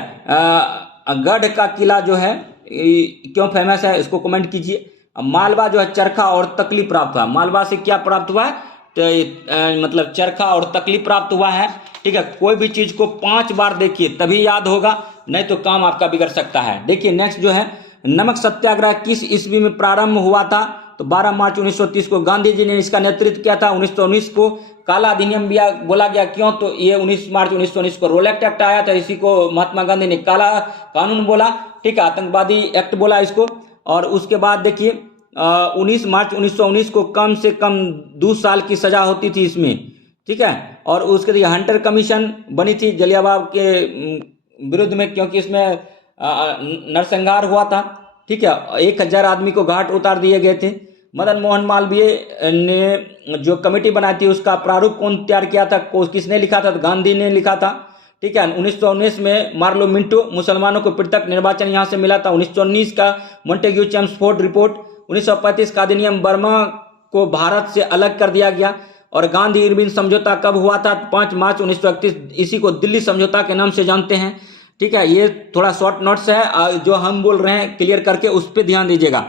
गढ़ का किला जो है क्यों फेमस है, इसको कमेंट कीजिए। मालवा जो है चरखा और तकली प्राप्त हुआ। मालवा से क्या प्राप्त हुआ है? तो मतलब चरखा और तकली प्राप्त हुआ है, ठीक है। कोई भी चीज को 5 बार देखिए तभी याद होगा, नहीं तो काम आपका बिगड़ सकता है। देखिए नेक्स्ट जो है, नमक सत्याग्रह किस ईस्वी में प्रारंभ हुआ था? तो 12 मार्च 1930 को गांधी जी ने इसका नेतृत्व किया था। 1919 को काला अधिनियम भी बोला गया, क्यों? तो ये 19 मार्च 1919 को रोलेक्ट एक्ट आया था, इसी को महात्मा गांधी ने काला कानून बोला, ठीक है, आतंकवादी एक्ट बोला इसको। और उसके बाद देखिए 19 मार्च 1919 को कम से कम 2 साल की सजा होती थी इसमें, ठीक है। और उसके लिए हंटर कमीशन बनी थी जलियांवाला के विरुद्ध में, क्योंकि इसमें नरसंहार हुआ था, ठीक है। 1000 आदमी को घाट उतार दिए गए थे। मदन मोहन मालवीय ने जो कमेटी बनाई थी उसका प्रारूप कौन तैयार किया था? किसने लिखा था? तो गांधी ने लिखा था, ठीक है। 1919 में मार्लो मिंटो, मुसलमानों को पृथक निर्वाचन यहाँ से मिला था। 1919 का मॉन्टेग्यू चेम्सफोर्ड रिपोर्ट। 1935 का अधिनियम बर्मा को भारत से अलग कर दिया गया। और गांधी इरविन समझौता कब हुआ था? 5 मार्च 1931, इसी को दिल्ली समझौता के नाम से जानते हैं, ठीक है। ये थोड़ा शॉर्ट नोट्स है, जो हम बोल रहे हैं क्लियर करके उस पर ध्यान दीजिएगा।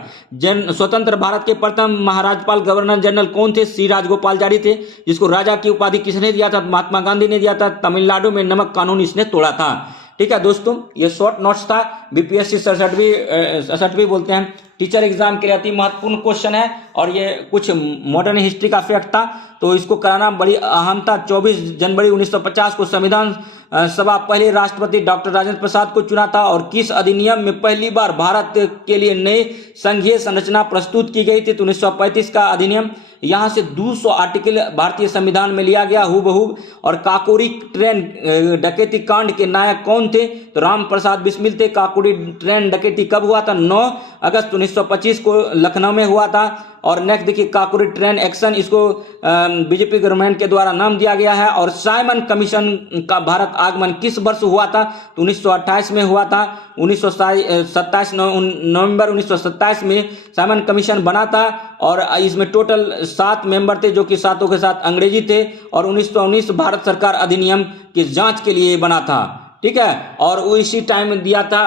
स्वतंत्र भारत के प्रथम महाराजपाल गवर्नर जनरल कौन थे? सी राजगोपालचारी थे, जिसको राजा की उपाधि किसने दिया था? महात्मा गांधी ने दिया था। तमिलनाडु में नमक कानून इसने तोड़ा था, ठीक है दोस्तों। ये शॉर्ट नोट्स था, बीपीएससी 67 बोलते हैं, टीचर एग्जाम के लिए अति महत्वपूर्ण क्वेश्चन है। और ये कुछ मॉडर्न हिस्ट्री का फैक्ट था, तो इसको कराना बड़ी अहम था। 24 जनवरी 1950 को संविधान सभा पहले राष्ट्रपति डॉक्टर राजेंद्र प्रसाद को चुना था। और किस अधिनियम में पहली बार भारत के लिए नई संघीय संरचना प्रस्तुत की गई थी? तो 1935 का अधिनियम। यहाँ से 200 आर्टिकल भारतीय संविधान में लिया गया हूबहू। और काकोरी ट्रेन डकैती कांड के नायक कौन थे? तो राम प्रसाद बिस्मिल थे। काकोरी ट्रेन डकैती कब हुआ था? 9 अगस्त 1925 को लखनऊ में हुआ था। और नेक्स्ट देखिए, काकोरी ट्रेन एक्शन, इसको बीजेपी गवर्नमेंट के द्वारा नाम दिया गया है। और साइमन कमीशन का भारत आगमन किस वर्ष हुआ था? तो 1928 में हुआ था। 1927 नवंबर 1927 में साइमन कमीशन बना था। और इसमें टोटल 7 मेंबर थे, जो कि 7 के साथ अंग्रेजी थे। और 1919 भारत सरकार अधिनियम की जांच के लिए बना था, ठीक है। और वो इसी टाइम दिया था,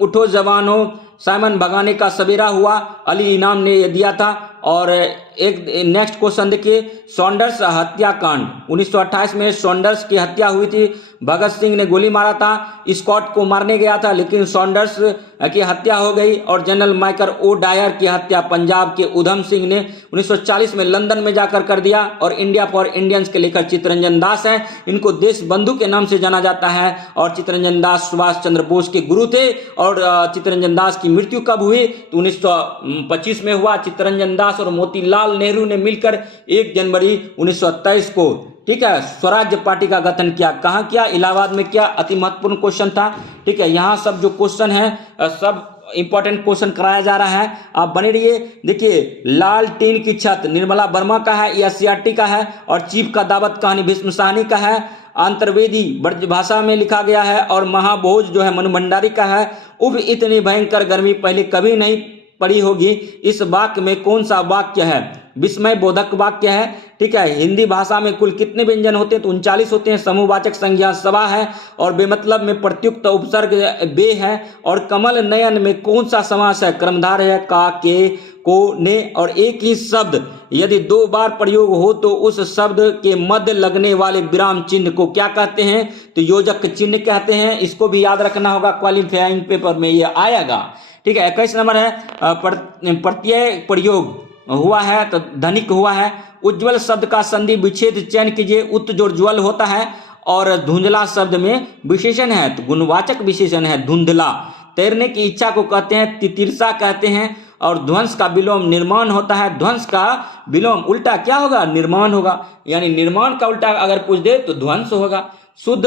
उठो जवानों साइमन भगाने का सवेरा हुआ, अली इनाम ने दिया था। और एक नेक्स्ट क्वेश्चन देखिए, सॉन्डर्स हत्याकांड। 1928 में सॉन्डर्स की हत्या हुई थी। भगत सिंह ने गोली मारा था, स्कॉट को मारने गया था, लेकिन सॉन्डर्स की हत्या हो गई। और जनरल माइकल ओ डायर की हत्या पंजाब के उधम सिंह ने 1940 में लंदन में जाकर कर दिया। और इंडिया फॉर इंडियंस के लेकर चित्तरंजन दास हैं, इनको देश बंधु के नाम से जाना जाता है। और चित्तरंजन दास सुभाष चंद्र बोस के गुरु थे। और चित्तरंजन दास की मृत्यु कब हुई? तो 1925 में हुआ। चित्तरंजन दास और मोतीलाल नेहरू ने मिलकर 1 जनवरी 1923 को, ठीक है, स्वराज्य पार्टी का गठन किया। कहां किया? इलाहाबाद में किया। अति महत्वपूर्ण क्वेश्चन था, ठीक है। यहाँ सब जो क्वेश्चन है सब इंपॉर्टेंट क्वेश्चन कराया जा रहा है, आप बने रहिए। देखिए, लाल टीन की छत निर्मला वर्मा का है या सीआरटी का है? और चीफ का दावत कहानी भीष्म साहनी का है। अंतर्वेदी ब्रज भाषा में लिखा गया है। और महाभोज जो है मनु भंडारी का है। उफ, इतनी भयंकर गर्मी पहले कभी नहीं पड़ी होगी। इस वाक्य में कौन सा वाक्य है? विस्मय बोधक वाक्य है, ठीक है। हिंदी भाषा में कुल कितने व्यंजन होते हैं? तो 39 होते हैं। समूहवाचक संज्ञा सवा है। और बेमतलब में प्रत्युक्त उपसर्ग बे है। और कमल नयन में कौन सा समास है? कर्मधार है, का, के, को, ने। और एक ही शब्द यदि 2 बार प्रयोग हो तो उस शब्द के मध्य लगने वाले विराम चिन्ह को क्या कहते हैं? तो योजक चिन्ह कहते हैं। इसको भी याद रखना होगा, क्वालिफाइंग पेपर में ये आएगा, ठीक है। 21 नंबर है प्रत्यय प्रयोग हुआ है तो धनिक हुआ है। उज्ज्वल शब्द का संधि विच्छेद चयन कीजिए। उत जो ज्वल होता है और धुंधला शब्द में विशेषण है तो गुणवाचक विशेषण है धुंधला। तैरने की इच्छा को कहते हैं तितिर्षा कहते हैं। और ध्वंस का विलोम निर्माण होता है। ध्वंस का विलोम उल्टा क्या होगा? निर्माण होगा। यानी निर्माण का उल्टा अगर पूछ दे तो ध्वंस होगा। शुद्ध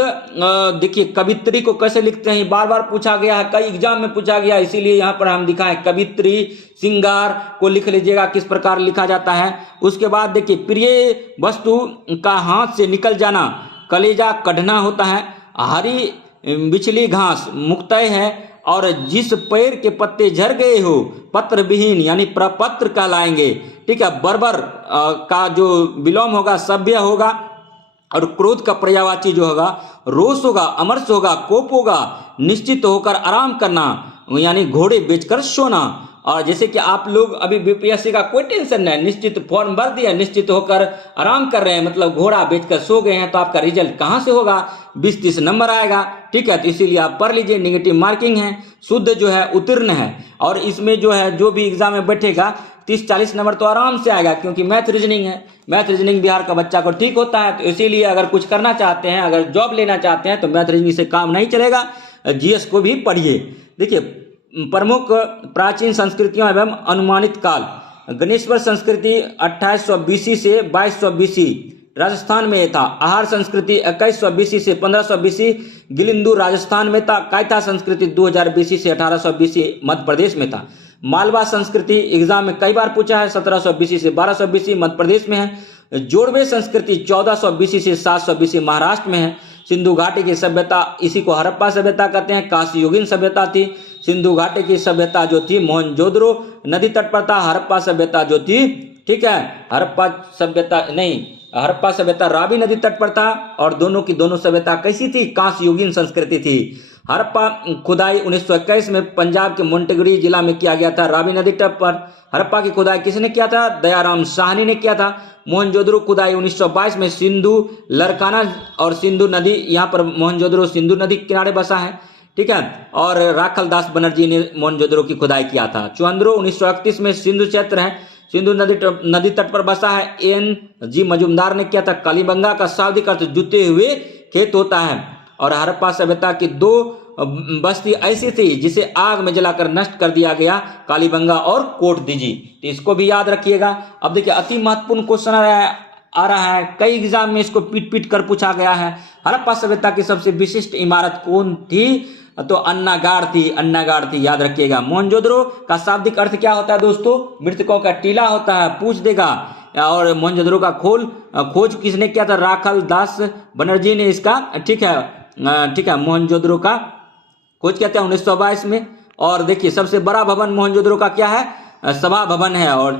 देखिए कवित्री को कैसे लिखते हैं, बार बार पूछा गया है, कई एग्जाम में पूछा गया, इसीलिए यहाँ पर हम दिखाएं। कवित्री श्रृंगार को लिख लीजिएगा किस प्रकार लिखा जाता है। उसके बाद देखिए प्रिय वस्तु का हाथ से निकल जाना, कलेजा कढ़ना होता है। हरी बिछली घास मुक्तय है। और जिस पेड़ के पत्ते झड़ गए हो पत्र विहीन यानी प्रपत्र कहलाएंगे। ठीक है। बर्बर का जो विलोम होगा सभ्य होगा। और क्रोध का पर्यायवाची जो होगा रोष होगा, अमरस होगा, कोप होगा। निश्चित होकर आराम करना यानी घोड़े बेचकर सोना। और जैसे कि आप लोग अभी बीपीएससी का कोई टेंशन नहीं, निश्चित फॉर्म भर दिया, निश्चित होकर आराम कर रहे हैं, मतलब घोड़ा बेचकर सो गए हैं, तो आपका रिजल्ट कहाँ से होगा? 20-30 नंबर आएगा। ठीक है। तो इसीलिए आप पढ़ लीजिए, नेगेटिव मार्किंग है। शुद्ध जो है उत्तीर्ण है। और इसमें जो है जो भी एग्जाम में बैठेगा 30-40 नंबर तो आराम से आएगा, क्योंकि मैथ रीजनिंग है। मैथ रीजनिंग बिहार का बच्चा को ठीक होता है। तो इसीलिए अगर कुछ करना चाहते हैं, अगर जॉब लेना चाहते हैं तो मैथ रीजनिंग से काम नहीं चलेगा। जीएस को भी पढ़िए। देखिए प्रमुख प्राचीन संस्कृतियों एवं अनुमानित काल। गणेश्वर संस्कृति 2800 BC से 2200 BC राजस्थान में था। आहार संस्कृति 2100 BC से 1500 BC गिलिंदु राजस्थान में था। कायथा संस्कृति 2000 BC से 1800 BC मध्य प्रदेश में था। मालवा संस्कृति एग्जाम में कई बार पूछा है, 1700 BC से 1200 BC मध्य प्रदेश में है। जोड़वे संस्कृति 1400 BC से 700 BC महाराष्ट्र में है। सिंधु घाटी की सभ्यता, इसी को हड़प्पा सभ्यता कहते हैं, कांस्य युगीन सभ्यता थी। सिंधु घाटी की सभ्यता जो थी मोहनजोदड़ो नदी तट पर था। हड़प्पा सभ्यता जो थी, ठीक है, हड़प्पा सभ्यता रावी नदी तट पर था। और दोनों की दोनों सभ्यता कैसी थी? कांस्य युगीन संस्कृति थी। हड़प्पा खुदाई 1921 में पंजाब के मोंटेगरी जिला में किया गया था, रावी नदी तट पर। हड़प्पा की खुदाई किसने किया था? दयाराम साहनी ने किया था। मोहनजोदड़ो खुदाई 1922 में सिंधु लरकाना और सिंधु नदी, यहाँ पर मोहनजोदड़ो सिंधु नदी के किनारे बसा है। ठीक है। और राखल दास बनर्जी ने मोहनजोदड़ो की खुदाई किया था। चुहंद्रो 1931 में सिंधु क्षेत्र है, सिंधु नदी तट पर बसा है, NG मजुमदार ने किया था। कालीबंगा का शाब्दिक अर्थ जुते हुए खेत होता है। और हड़प्पा सभ्यता की 2 बस्ती ऐसी थी जिसे आग में जलाकर नष्ट कर दिया गया, कालीबंगा और कोट दीजी। तो इसको भी याद रखिएगा। अब देखिए अति महत्वपूर्ण क्वेश्चन आ रहा है, कई एग्जाम में इसको पीट कर पूछा गया है। हड़प्पा सभ्यता की सबसे विशिष्ट इमारत कौन थी? तो अन्नागार थी, याद रखिएगा। मोहनजोदड़ो का शाब्दिक अर्थ क्या होता है दोस्तों? मृतकों का टीला होता है, पूछ देगा। और मोहनजोदड़ो का खोज किसने किया था? राखल दास बनर्जी ने इसका, ठीक है, मोहनजोदड़ो का खोज किया था 1922 में। और देखिए सबसे बड़ा भवन मोहनजोदड़ो का क्या है? सभा भवन है। और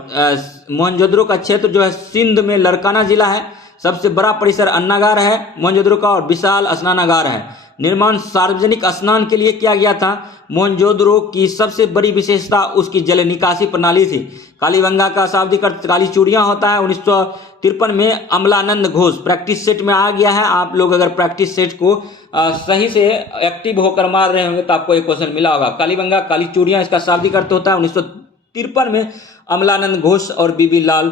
मोहनजोदड़ो का क्षेत्र जो है सिंध में लरकाना जिला है। सबसे बड़ा परिसर अन्नागार है मोहनजोदड़ो का, और विशाल स्नानागार है। निर्माण सार्वजनिक स्नान के लिए किया गया था। मोहनजोदड़ो की सबसे बड़ी विशेषता उसकी जल निकासी प्रणाली थी। कालीबंगा का शाब्दिक अर्थ काली चूड़ियां होता है। 1953 में अमलानंद घोष प्रैक्टिस सेट में आ गया है। आप लोग अगर प्रैक्टिस सेट को सही से एक्टिव होकर मार रहे होंगे तो आपको एक क्वेश्चन मिला होगा। कालीबंगा काली चूड़ियां इसका शाब्दिक अर्थ होता है। 1953 में अमलानंद घोष और बीबी लाल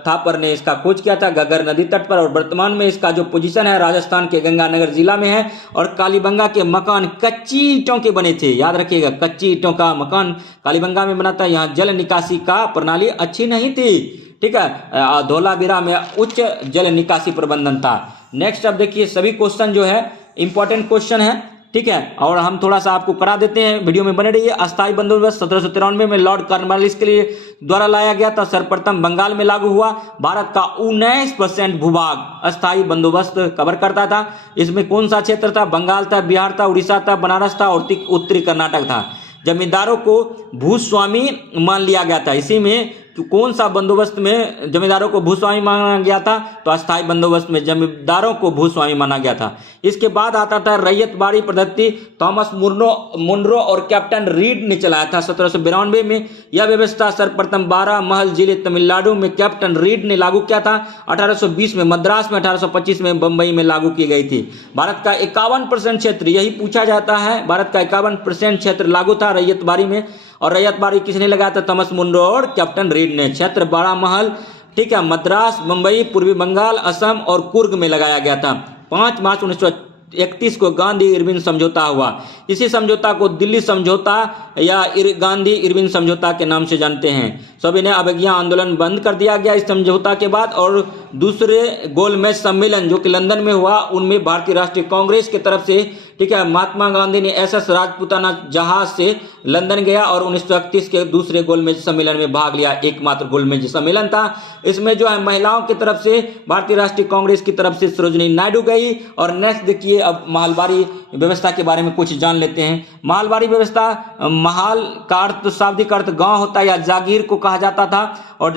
थापर ने इसका खोज किया था गगर नदी तट पर। और वर्तमान में इसका जो पोजीशन है राजस्थान के गंगानगर जिला में है। और कालीबंगा के मकान कच्ची ईंटों के बने थे, याद रखिएगा, कच्ची ईंटों का मकान कालीबंगा में बना था। यहाँ जल निकासी का प्रणाली अच्छी नहीं थी। ठीक है। धौलावीरा में उच्च जल निकासी प्रबंधन था। नेक्स्ट अब देखिए सभी क्वेश्चन जो है इंपॉर्टेंट क्वेश्चन है। ठीक है। और हम थोड़ा सा आपको करा देते हैं, वीडियो में बने रहिए। अस्थायी बंदोबस्त 1793 में लॉर्ड कॉर्नवालिस के लिए द्वारा लाया गया था। सर्वप्रथम बंगाल में लागू हुआ। भारत का 19% भूभाग अस्थायी बंदोबस्त कवर करता था। इसमें कौन सा क्षेत्र था? बंगाल था, बिहार था, उड़ीसा था, बनारस था और उत्तरी कर्नाटक था। जमींदारों को भूस्वामी मान लिया गया था। इसी में तो कौन सा बंदोबस्त में जमींदारों को भूस्वामी माना गया था? तो अस्थायी बंदोबस्त में जमींदारों को भूस्वामी माना गया था। इसके बाद आता था रैयतबाड़ी पद्धति। थॉमस मुनरो और कैप्टन रीड ने चलाया था 1792 में। यह व्यवस्था सर्वप्रथम 12 महल जिले तमिलनाडु में कैप्टन रीड ने लागू किया था। 1820 में मद्रास में, 1825 में बंबई में लागू की गई थी। भारत का 51% क्षेत्र, यही पूछा जाता है, भारत का 51% क्षेत्र लागू था रैयतबाड़ी में। और रैयतबाड़ी किसने लगाया था? थॉमस मुनरो और कैप्टन रीड ने। क्षेत्र 12 महल, ठीक है, मद्रास, बंबई, पूर्वी बंगाल, असम और कुर्ग में लगाया गया था। 5 मार्च 1931 को गांधी इरविन समझौता हुआ। इसी समझौता को दिल्ली समझौता या गांधी इरविन समझौता के नाम से जानते हैं। सविनय अवज्ञा आंदोलन बंद कर दिया गया इस समझौता के बाद। और दूसरे गोलमेज सम्मेलन जो कि लंदन में हुआ, उनमें भारतीय राष्ट्रीय कांग्रेस की तरफ से, ठीक है, महात्मा गांधी ने एसएस राजपूताना जहाज से लंदन गया और 1931 के दूसरे गोलमेज सम्मेलन में भाग लिया। एकमात्र गोलमेज सम्मेलन था। इसमें जो है महिलाओं की तरफ से भारतीय राष्ट्रीय कांग्रेस की तरफ से सरोजिनी नायडू गई। और नेक्स्ट देखिए, अब महलबारी व्यवस्था के बारे में कुछ जान लेते हैं। महलबारी व्यवस्था, महल का अर्थ, शाब्दिक अर्थ गांव होता है या जागीर को कहा जाता था। और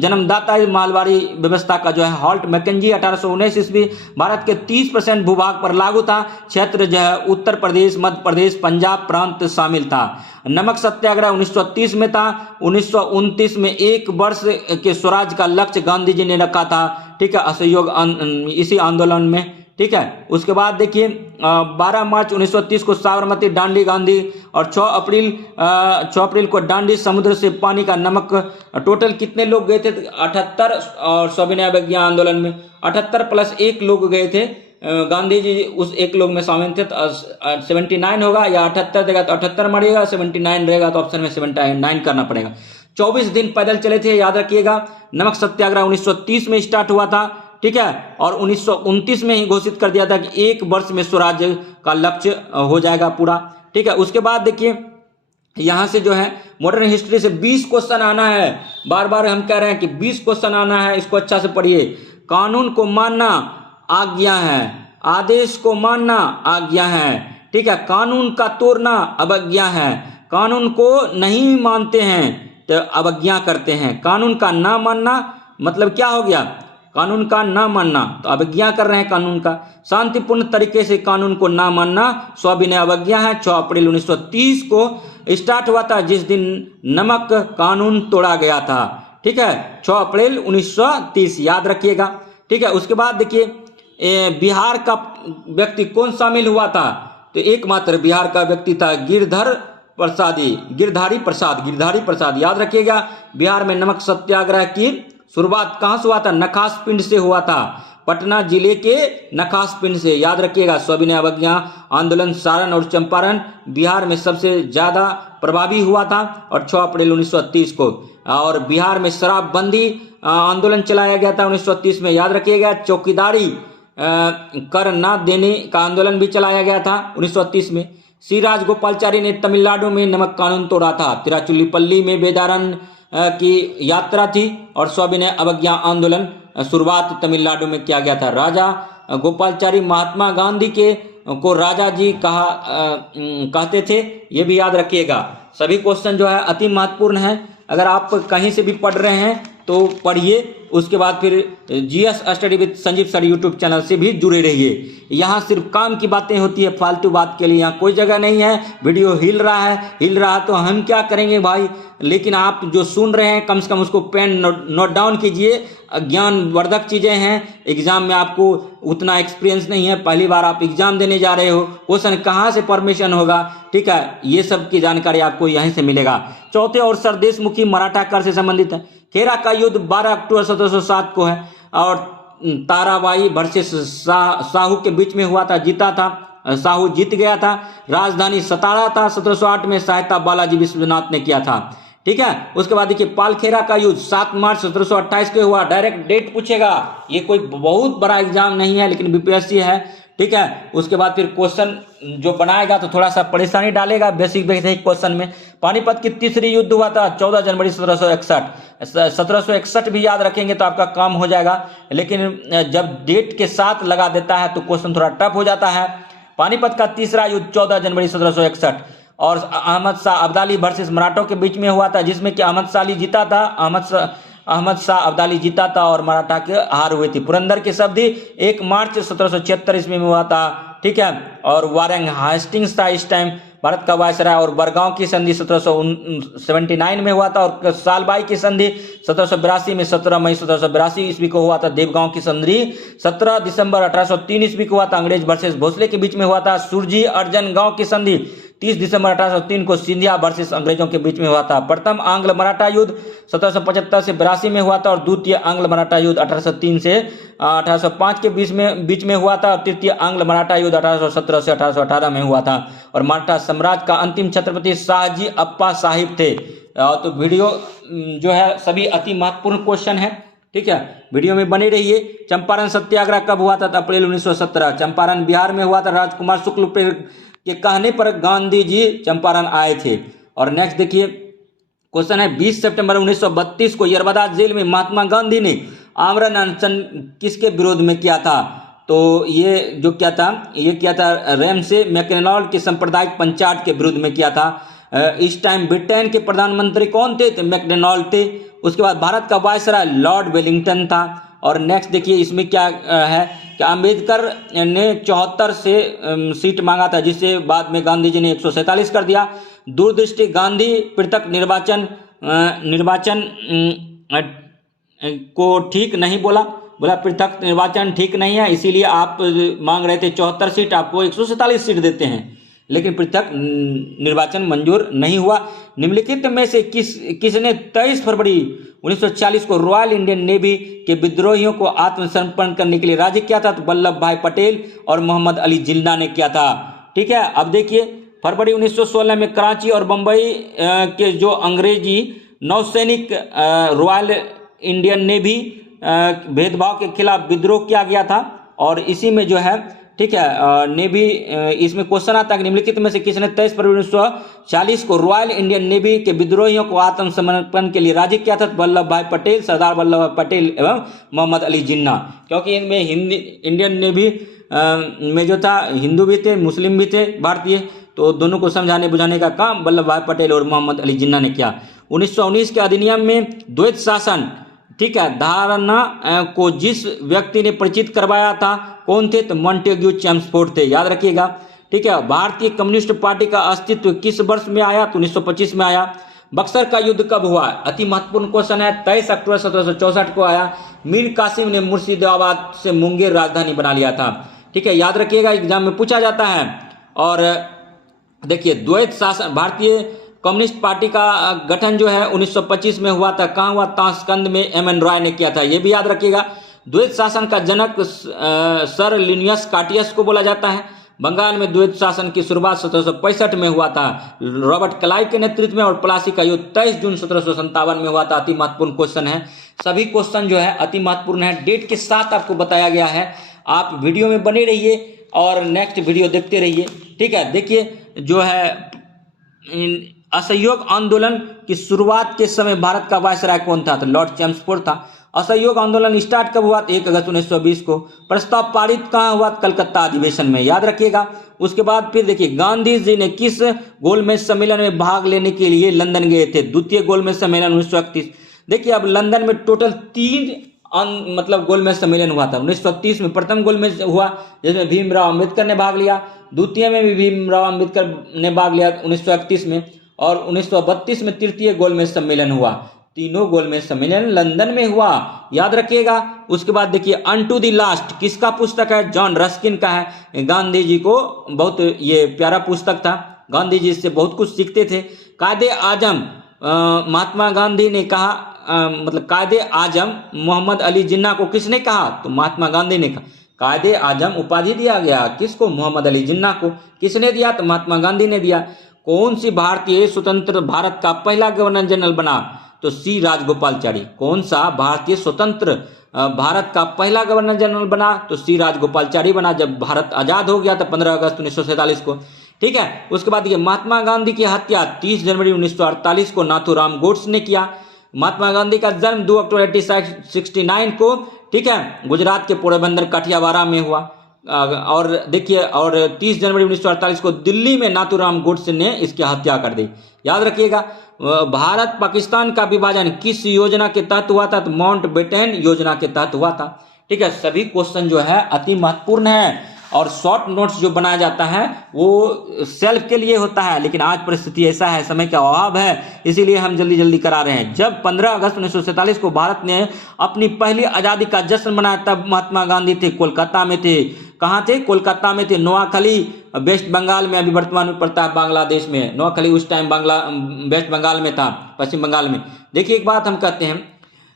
जन्मदाता महलबारी व्यवस्था का जो है हॉल्ट मैकेंजी 1819 ईस्वी भारत के 30% भूभाग पर लागू था। क्षेत्र जो है उत्तर प्रदेश, मध्य प्रदेश, पंजाब प्रांत शामिल था। नमक सत्याग्रह 1930 में था। 1929 में 1 वर्ष के स्वराज का लक्ष्य गांधी जी ने रखा था, ठीक है, असहयोग इसी आंदोलन में, ठीक है। उसके बाद देखिए 12 मार्च 1930 को साबरमती दांडी गांधी और 6 अप्रैल को दांडी समुद्र से पानी का नमक। टोटल कितने लोग गए थे? 78। और सविनय अवज्ञा आंदोलन में 78 + 1 लोग गए थे। गांधी जी उस 1 लोग में शामिल थे। तो 79 होगा, या 78 देगा तो 78 मारिएगा, 79 रहेगा तो ऑप्शन में 79 करना पड़ेगा। 24 दिन पैदल चले थे, याद रखिएगा। नमक सत्याग्रह 1930 में स्टार्ट हुआ था, ठीक है। और 1929 में ही घोषित कर दिया था कि 1 वर्ष में स्वराज का लक्ष्य हो जाएगा पूरा, ठीक है। उसके बाद देखिए, यहां से जो है मॉडर्न हिस्ट्री से 20 क्वेश्चन आना है। बार बार हम कह रहे हैं कि 20 क्वेश्चन आना है, इसको अच्छा से पढ़िए। कानून को मानना आज्ञा है, आदेश को मानना आज्ञा है, ठीक है। कानून का तोड़ना अवज्ञा है। कानून को नहीं मानते हैं तो अवज्ञा करते हैं। कानून का ना मानना मतलब क्या हो गया? कानून का ना मानना, तो अवज्ञा कर रहे हैं कानून का। शांतिपूर्ण तरीके से कानून को ना मानना सविनय अवज्ञा है। 6 अप्रैल 1930 को स्टार्ट हुआ था, जिस दिन नमक कानून तोड़ा गया था, ठीक है। 6 अप्रैल 1930 याद रखिएगा, ठीक है। उसके बाद देखिए, बिहार का व्यक्ति कौन शामिल हुआ था? तो एकमात्र बिहार का व्यक्ति था गिरधारी प्रसाद, याद रखिएगा। बिहार में नमक सत्याग्रह की शुरुआत कहां से हुआ था? नखास पिंड से हुआ था, पटना जिले के नखास पिंड से, याद रखिएगा। सविनय अवज्ञा आंदोलन सारण और चंपारण बिहार में सबसे ज्यादा प्रभावी हुआ था, और 6 अप्रैल 1930 को। और बिहार में शराबबंदी आंदोलन चलाया गया था 1930 में, याद रखिएगा। चौकीदारी कर न देने का आंदोलन भी चलाया गया था 1930 में। सी राजगोपालचारी ने तमिलनाडु में नमक कानून तोड़ा था। तिरुचिरापल्ली में वेदारण्य की यात्रा थी। और सविनय अवज्ञा आंदोलन शुरुआत तमिलनाडु में किया गया था। राजा गोपालचारी महात्मा गांधी को राजा जी कहते थे, ये भी याद रखिएगा। सभी क्वेश्चन जो है अति महत्वपूर्ण है। अगर आप कहीं से भी पढ़ रहे हैं तो पढ़िए। उसके बाद फिर GS study with Sanjeev sir YouTube channel से भी जुड़े रहिए। यहाँ सिर्फ काम की बातें होती है, फालतू बात के लिए यहाँ कोई जगह नहीं है। वीडियो हिल रहा तो हम क्या करेंगे भाई। लेकिन आप जो सुन रहे हैं, कम से कम उसको पेन नोट डाउन कीजिए। ज्ञानवर्धक चीज़ें हैं। एग्जाम में आपको उतना एक्सपीरियंस नहीं है, पहली बार आप एग्जाम देने जा रहे हो, क्वेश्चन कहाँ से परमिशन होगा, ठीक है, ये सब की जानकारी आपको यहीं से मिलेगा। चौथे और सरदेशमुखी मराठा कर से संबंधित है। खेरा का युद्ध 12 अक्टूबर 1707 को है, और ताराबाई वर्सेस साहू के बीच में हुआ था, जीता था, साहू जीत गया था। राजधानी सतारा था। 1708 में सहायता बालाजी विश्वनाथ ने किया था, ठीक है। उसके बाद देखिए, पालखेरा का युद्ध 7 मार्च 1728 को हुआ। डायरेक्ट डेट पूछेगा, ये कोई बहुत बड़ा एग्जाम नहीं है, लेकिन बीपीएससी है, ठीक है। उसके बाद फिर क्वेश्चन जो बनाएगा तो थोड़ा सा परेशानी डालेगा बेसिक क्वेश्चन में। पानीपत की तीसरी युद्ध हुआ था 14 जनवरी 1761। 1761 भी याद रखेंगे तो आपका काम हो जाएगा, लेकिन जब डेट के साथ लगा देता है तो क्वेश्चन थोड़ा टफ हो जाता है। पानीपत का तीसरा युद्ध 14 जनवरी 1761। और अहमद शाह अब्दाली वर्सेस मराठों के बीच में हुआ था, जिसमें कि अहमद शाह जीता था, अहमद शाह अब्दाली जीता था और मराठा के हार हुई थी। पुरंदर की संधि 1 मार्च 1776 ईस्वी में हुआ था, ठीक है। और वारेंग हेस्टिंग्स था इस टाइम भारत का वायसराय। और बरगांव की संधि 1779 में हुआ था। और सालबाई की संधि 1782 में 17 मई 1782 ईस्वी को हुआ था। देवगांव की संधि 17 दिसंबर 1803 ईस्वी को हुआ था, अंग्रेज वर्सेस भोसले के बीच में हुआ था। सुरजी अर्जन गांव की संधि 30 दिसंबर 1803 को सिंधिया वर्सेस अंग्रेजों के बीच में हुआ था। प्रथम आंग्ल मराठा युद्ध 1775 से 82 में हुआ था और द्वितीय आंग्ल मराठा युद्ध 1803 से 1805 के बीच में हुआ था। और तृतीय आंग्ल मराठा युद्ध 1817 से 1818 में हुआ था। और मराठा साम्राज्य का अंतिम छत्रपति शाहजी अप्पा साहिब थे। तो वीडियो जो है सभी अति महत्वपूर्ण क्वेश्चन है, ठीक है। वीडियो में बने रहिए। चंपारण सत्याग्रह कब हुआ था? अप्रैल 1917। चंपारण बिहार में हुआ था। राजकुमार शुक्ल के कहने पर गांधी जी चंपारण आए थे। और नेक्स्ट देखिए क्वेश्चन है 20 सितंबर 1932 को यरबदा जेल में महात्मा गांधी ने आमरण अनशन किसके विरोध में किया था? तो ये जो क्या था, ये किया था रेमसे मैकडॉनल्ड के सांप्रदायिक पंचायत के विरुद्ध में किया था। इस टाइम ब्रिटेन के प्रधानमंत्री कौन थे? तो मैकडॉनल्ड थे। उसके बाद भारत का वायसराय लॉर्ड वेलिंगटन था। और नेक्स्ट देखिए इसमें क्या है कि अंबेडकर ने 74 से सीट मांगा था, जिससे बाद में गांधी जी ने 147 कर दिया। दूरदृष्टि गांधी पृथक निर्वाचन को ठीक नहीं बोला पृथक निर्वाचन ठीक नहीं है, इसीलिए आप मांग रहे थे 74 सीट, आपको 147 सीट देते हैं, लेकिन पृथक निर्वाचन मंजूर नहीं हुआ। निम्नलिखित में से किसने 23 फरवरी 1940 को रॉयल इंडियन नेवी के विद्रोहियों को आत्मसमर्पण करने के लिए राजी किया था? तो वल्लभ भाई पटेल और मोहम्मद अली जिन्ना ने किया था, ठीक है। अब देखिए फरवरी 1916 में कराची और बंबई के जो अंग्रेजी नौसैनिक रॉयल इंडियन नेवी भेदभाव के खिलाफ विद्रोह किया गया था। और इसी में जो है, ठीक है, नेवी इसमें क्वेश्चन आता है कि निम्नलिखित में से किसने 23 फरवरी 1940 को रॉयल इंडियन नेवी के विद्रोहियों को आत्मसमर्पण के लिए राजी किया था? वल्लभ भाई पटेल, सरदार वल्लभ भाई पटेल एवं मोहम्मद अली जिन्ना। क्योंकि इनमें इंडियन नेवी में जो था हिंदू भी थे, मुस्लिम भी थे, भारतीय, तो दोनों को समझाने बुझाने का काम वल्लभ भाई पटेल और मोहम्मद अली जिन्ना ने किया। 1919 के अधिनियम में द्वैत शासन, ठीक है, धारणा को जिस व्यक्ति ने परिचित करवाया था कौन थे? तो मॉन्टेग्यू चेम्सफोर्ड थे, याद रखिएगा, ठीक है। भारतीय कम्युनिस्ट पार्टी का अस्तित्व किस वर्ष में आया? तो 1925 में आया। बक्सर का युद्ध कब हुआ? अति महत्वपूर्ण क्वेश्चन है। 23 अक्टूबर 1764 को आया। मीर कासिम ने मुर्शिदाबाद से मुंगेर राजधानी बना लिया था, ठीक है, याद रखिएगा, एग्जाम में पूछा जाता है। और देखिए द्वैत शासन, भारतीय कम्युनिस्ट पार्टी का गठन जो है 1925 में हुआ था। कहाँ हुआ? ताशकंद में एम.एन. रॉय ने किया था, ये भी याद रखिएगा। द्वैत शासन का जनक सर लिनियस कार्टियस को बोला जाता है। बंगाल में द्वैत शासन की शुरुआत 1765 में हुआ था रॉबर्ट क्लाइव के नेतृत्व में। और प्लासी का युद्ध 23 जून 1757 में हुआ था। अति महत्वपूर्ण क्वेश्चन है, सभी क्वेश्चन जो है अति महत्वपूर्ण है, डेट के साथ आपको बताया गया है। आप वीडियो में बने रहिए और नेक्स्ट वीडियो देखते रहिए, ठीक है। देखिए जो है असहयोग आंदोलन की शुरुआत के समय भारत का वायसराय कौन था? तो लॉर्ड चेम्सफोर्ड था। असहयोग आंदोलन स्टार्ट कब हुआ? 1 अगस्त 1920 को। प्रस्ताव पारित कहाँ हुआ? कलकत्ता अधिवेशन में, याद रखिएगा। उसके बाद फिर देखिए गांधी जी ने किस गोलमेज सम्मेलन में भाग लेने के लिए लंदन गए थे? द्वितीय गोलमेज सम्मेलन 1931। देखिए अब लंदन में टोटल 3 मतलब गोलमेज सम्मेलन हुआ था। 1930 में प्रथम गोलमेज हुआ जिसमें भीमराव अंबेडकर ने भाग लिया। द्वितीय में भी भीमराव अंबेडकर ने भाग लिया 1931 में। और 1932 में तृतीय गोलमेज सम्मेलन हुआ। तीनों गोलमेज सम्मेलन लंदन में हुआ, याद रखिएगा। उसके बाद देखिए अनटू द लास्ट किसका पुस्तक है? जॉन रस्किन का है। गांधी जी को बहुत ये प्यारा पुस्तक था, गांधी जी से बहुत कुछ सीखते थे। कायदे आजम महात्मा गांधी ने कहा, मतलब कायदे आजम मोहम्मद अली जिन्ना को किसने कहा? तो महात्मा गांधी ने कहा। कायदे आजम उपाधि दिया गया किसको? मोहम्मद अली जिन्ना को। किसने दिया? तो महात्मा गांधी ने दिया। कौन सी भारतीय स्वतंत्र भारत का पहला गवर्नर जनरल बना? तो सी राजगोपालचारी। कौन सा भारतीय स्वतंत्र भारत का पहला गवर्नर जनरल बना? तो सी राजगोपालचारी बना जब भारत आजाद हो गया था 15 अगस्त 1947 को, ठीक है। उसके बाद ये महात्मा गांधी की हत्या 30 जनवरी 1948 को नाथूराम गोड्से ने किया। महात्मा गांधी का जन्म 2 अक्टूबर 1869 को, ठीक है, गुजरात के पोरबंदर काठियावाड़ा में हुआ। और देखिए, और 30 जनवरी 1948 को दिल्ली में नाथूराम गोडसे ने इसकी हत्या कर दी। याद रखिएगा, भारत पाकिस्तान का विभाजन किस योजना के तहत हुआ था? तो माउंटबेटन योजना के तहत हुआ था। ठीक है, सभी क्वेश्चन जो है अति महत्वपूर्ण है, और शॉर्ट नोट्स जो बनाया जाता है वो सेल्फ के लिए होता है, लेकिन आज परिस्थिति ऐसा है, समय का अभाव है, इसीलिए हम जल्दी जल्दी करा रहे हैं। जब 15 अगस्त 1947 को भारत ने अपनी पहली आज़ादी का जश्न मनाया, तब महात्मा गांधी थे कोलकाता में थे। कहाँ थे? कोलकाता में थे। नोआखली वेस्ट बंगाल में अभी वर्तमान में पड़ता है बांग्लादेश में। नोआखली उस टाइम वेस्ट बंगाल में था, पश्चिम बंगाल में। देखिए, एक बात हम कहते हैं,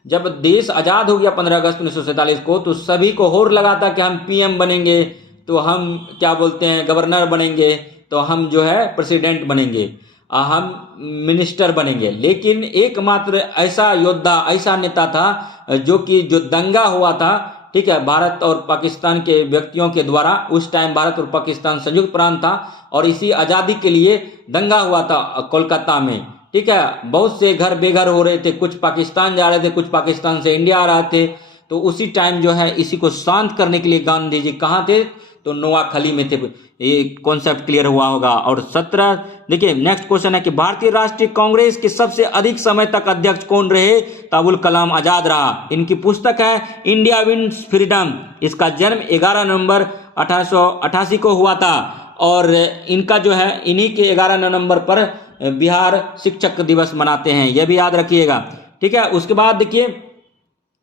जब देश आज़ाद हो गया 15 अगस्त 1947 को, तो सभी को होड़ लगा था कि हम पीएम बनेंगे, तो हम क्या बोलते हैं, गवर्नर बनेंगे, तो हम जो है प्रेसिडेंट बनेंगे, हम मिनिस्टर बनेंगे। लेकिन एकमात्र ऐसा योद्धा, ऐसा नेता था जो दंगा हुआ था, ठीक है, भारत और पाकिस्तान के व्यक्तियों के द्वारा। उस टाइम भारत और पाकिस्तान संयुक्त प्रांत था, और इसी आज़ादी के लिए दंगा हुआ था कोलकाता में। ठीक है, बहुत से घर बेघर हो रहे थे, कुछ पाकिस्तान जा रहे थे, कुछ पाकिस्तान से इंडिया आ रहे थे। तो उसी टाइम जो है इसी को शांत करने के लिए गांधी जी कहाँ थे? तो नोआखली में थे। ये कॉन्सेप्ट क्लियर हुआ होगा। और 17, देखिए नेक्स्ट क्वेश्चन है कि भारतीय राष्ट्रीय कांग्रेस के सबसे अधिक समय तक अध्यक्ष कौन रहे? तो अबुल कलाम आजाद रहा। इनकी पुस्तक है इंडिया विंस फ्रीडम। इसका जन्म 11 नवंबर 1888 को हुआ था, और इनका जो है इन्हीं के 11 नवंबर पर बिहार शिक्षक दिवस मनाते हैं, यह भी याद रखिएगा। ठीक है, उसके बाद देखिए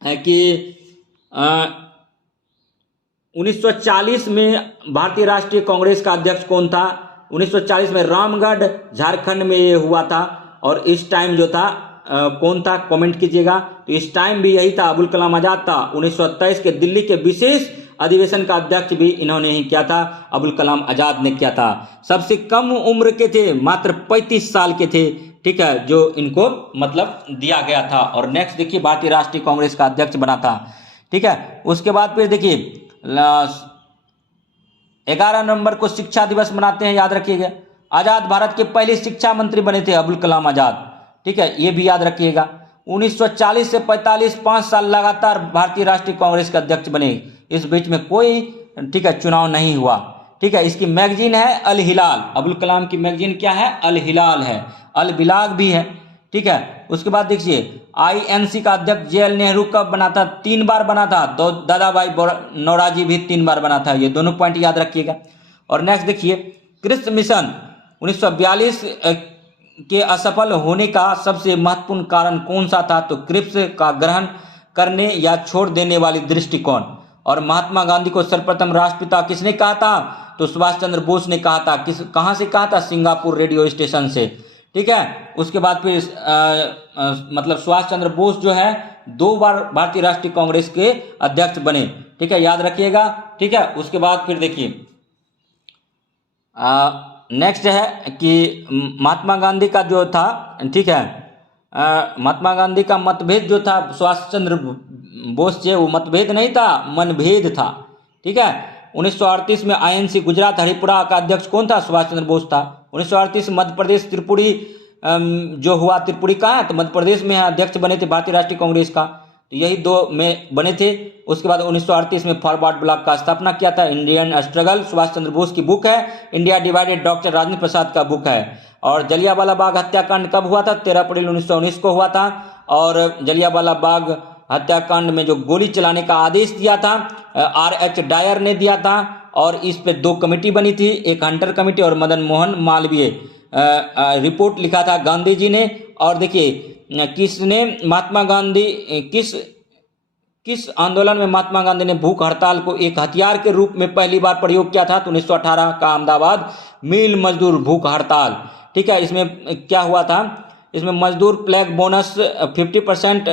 कि 1940 में भारतीय राष्ट्रीय कांग्रेस का अध्यक्ष कौन था? 1940 में रामगढ़ झारखंड में ये हुआ था। और इस टाइम जो था कौन था? कमेंट कीजिएगा। तो इस टाइम भी यही था, अबुल कलाम आजाद था। 1927 के दिल्ली के विशेष अधिवेशन का अध्यक्ष भी इन्होंने ही किया था, अबुल कलाम आजाद ने किया था। सबसे कम उम्र के थे, मात्र 35 साल के थे। ठीक है, जो इनको मतलब दिया गया था। और नेक्स्ट देखिए, भारतीय राष्ट्रीय कांग्रेस का अध्यक्ष बना था। ठीक है, उसके बाद फिर देखिए 11 नवंबर को शिक्षा दिवस मनाते हैं, याद रखिएगा। आजाद भारत के पहले शिक्षा मंत्री बने थे अबुल कलाम आजाद। ठीक है, ये भी याद रखिएगा। 1940 से 45 5 साल लगातार भारतीय राष्ट्रीय कांग्रेस के अध्यक्ष बने। इस बीच में कोई, ठीक है, चुनाव नहीं हुआ। ठीक है, इसकी मैगजीन है अल हिलाल। अबुल कलाम की मैगजीन क्या है? अल हिलाल है, अल बिलाग भी है। ठीक है, उसके बाद देखिए आईएनसी का अध्यक्ष जेएल नेहरू कब बना था? 3 बार बना था। तो दादा भाई नौरोजी भी 3 बार बना था। ये दोनों पॉइंट याद रखिएगा। और नेक्स्ट देखिए, क्रिप्स मिशन 1942 के असफल होने का सबसे महत्वपूर्ण कारण कौन सा था? तो क्रिप्स का ग्रहण करने या छोड़ देने वाली दृष्टिकोण। और महात्मा गांधी को सर्वप्रथम राष्ट्रपिता किसने कहा था? तो सुभाष चंद्र बोस ने कहा था। कहाँ से कहा था? सिंगापुर रेडियो स्टेशन से। ठीक है, उसके बाद फिर मतलब सुभाष चंद्र बोस जो है 2 बार भारतीय राष्ट्रीय कांग्रेस के अध्यक्ष बने। ठीक है, याद रखिएगा। ठीक है, उसके बाद फिर देखिए नेक्स्ट है कि महात्मा गांधी का जो था, ठीक है, महात्मा गांधी का मतभेद जो था सुभाष चंद्र बोस से, वो मतभेद नहीं था, मनभेद था। ठीक है, 1938 में आईएनसी गुजरात हरिपुरा का अध्यक्ष कौन था? सुभाष चंद्र बोस था। 1938 मध्य प्रदेश त्रिपुरी जो हुआ, त्रिपुरी कहाँ है? तो मध्य प्रदेश में अध्यक्ष बने थे भारतीय राष्ट्रीय कांग्रेस का। तो यही 2 में बने थे। उसके बाद 1938 में फॉरवर्ड ब्लॉक का स्थापना किया था। इंडियन स्ट्रगल सुभाष चंद्र बोस की बुक है। India divided doctor Rajendra Prasad का बुक है। और जलियांवाला बाग हत्याकांड कब हुआ था? 13 अप्रैल 1919 को हुआ था। और जलियांवाला बाग हत्याकांड में जो गोली चलाने का आदेश दिया था R.H. डायर ने दिया था। और इस पे 2 कमेटी बनी थी, एक हंटर कमेटी और मदन मोहन मालवीय रिपोर्ट लिखा था गांधी जी ने। और देखिए किसने महात्मा गांधी किस आंदोलन में महात्मा गांधी ने भूख हड़ताल को एक हथियार के रूप में पहली बार प्रयोग किया था? तो 1918 का अहमदाबाद मिल मजदूर भूख हड़ताल। ठीक है, इसमें क्या हुआ था? इसमें मजदूर प्लेग बोनस 50%,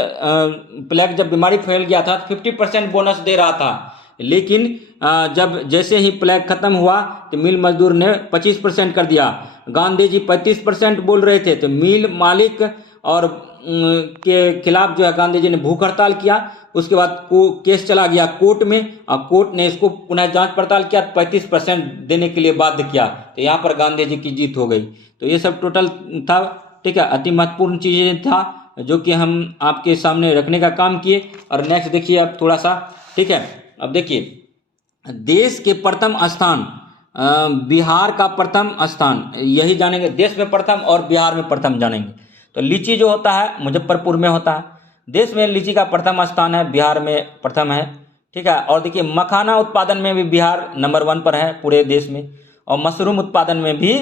प्लेग जब बीमारी फैल गया था 50% बोनस दे रहा था। लेकिन जब जैसे ही प्लेग खत्म हुआ तो मिल मजदूर ने 25% कर दिया। गांधी जी 35% बोल रहे थे। तो मिल मालिक और के खिलाफ जो है गांधी जी ने भूख हड़ताल किया। उसके बाद केस चला गया कोर्ट में, और कोर्ट ने इसको पुनः जांच पड़ताल किया, 35% देने के लिए बाध्य किया। तो यहाँ पर गांधी जी की जीत हो गई। तो ये सब टोटल था। ठीक है, अति महत्वपूर्ण चीजें था जो कि हम आपके सामने रखने का काम किए। और नेक्स्ट देखिए अब थोड़ा सा, ठीक है, अब देखिए देश के प्रथम स्थान, बिहार का प्रथम स्थान, यही जानेंगे, देश में प्रथम और बिहार में प्रथम जानेंगे। तो लीची जो होता है मुजफ्फरपुर में होता है, देश में लीची का प्रथम स्थान है, बिहार में प्रथम है, ठीक है। और देखिए मखाना उत्पादन में भी बिहार नंबर 1 पर है पूरे देश में, और मशरूम उत्पादन में भी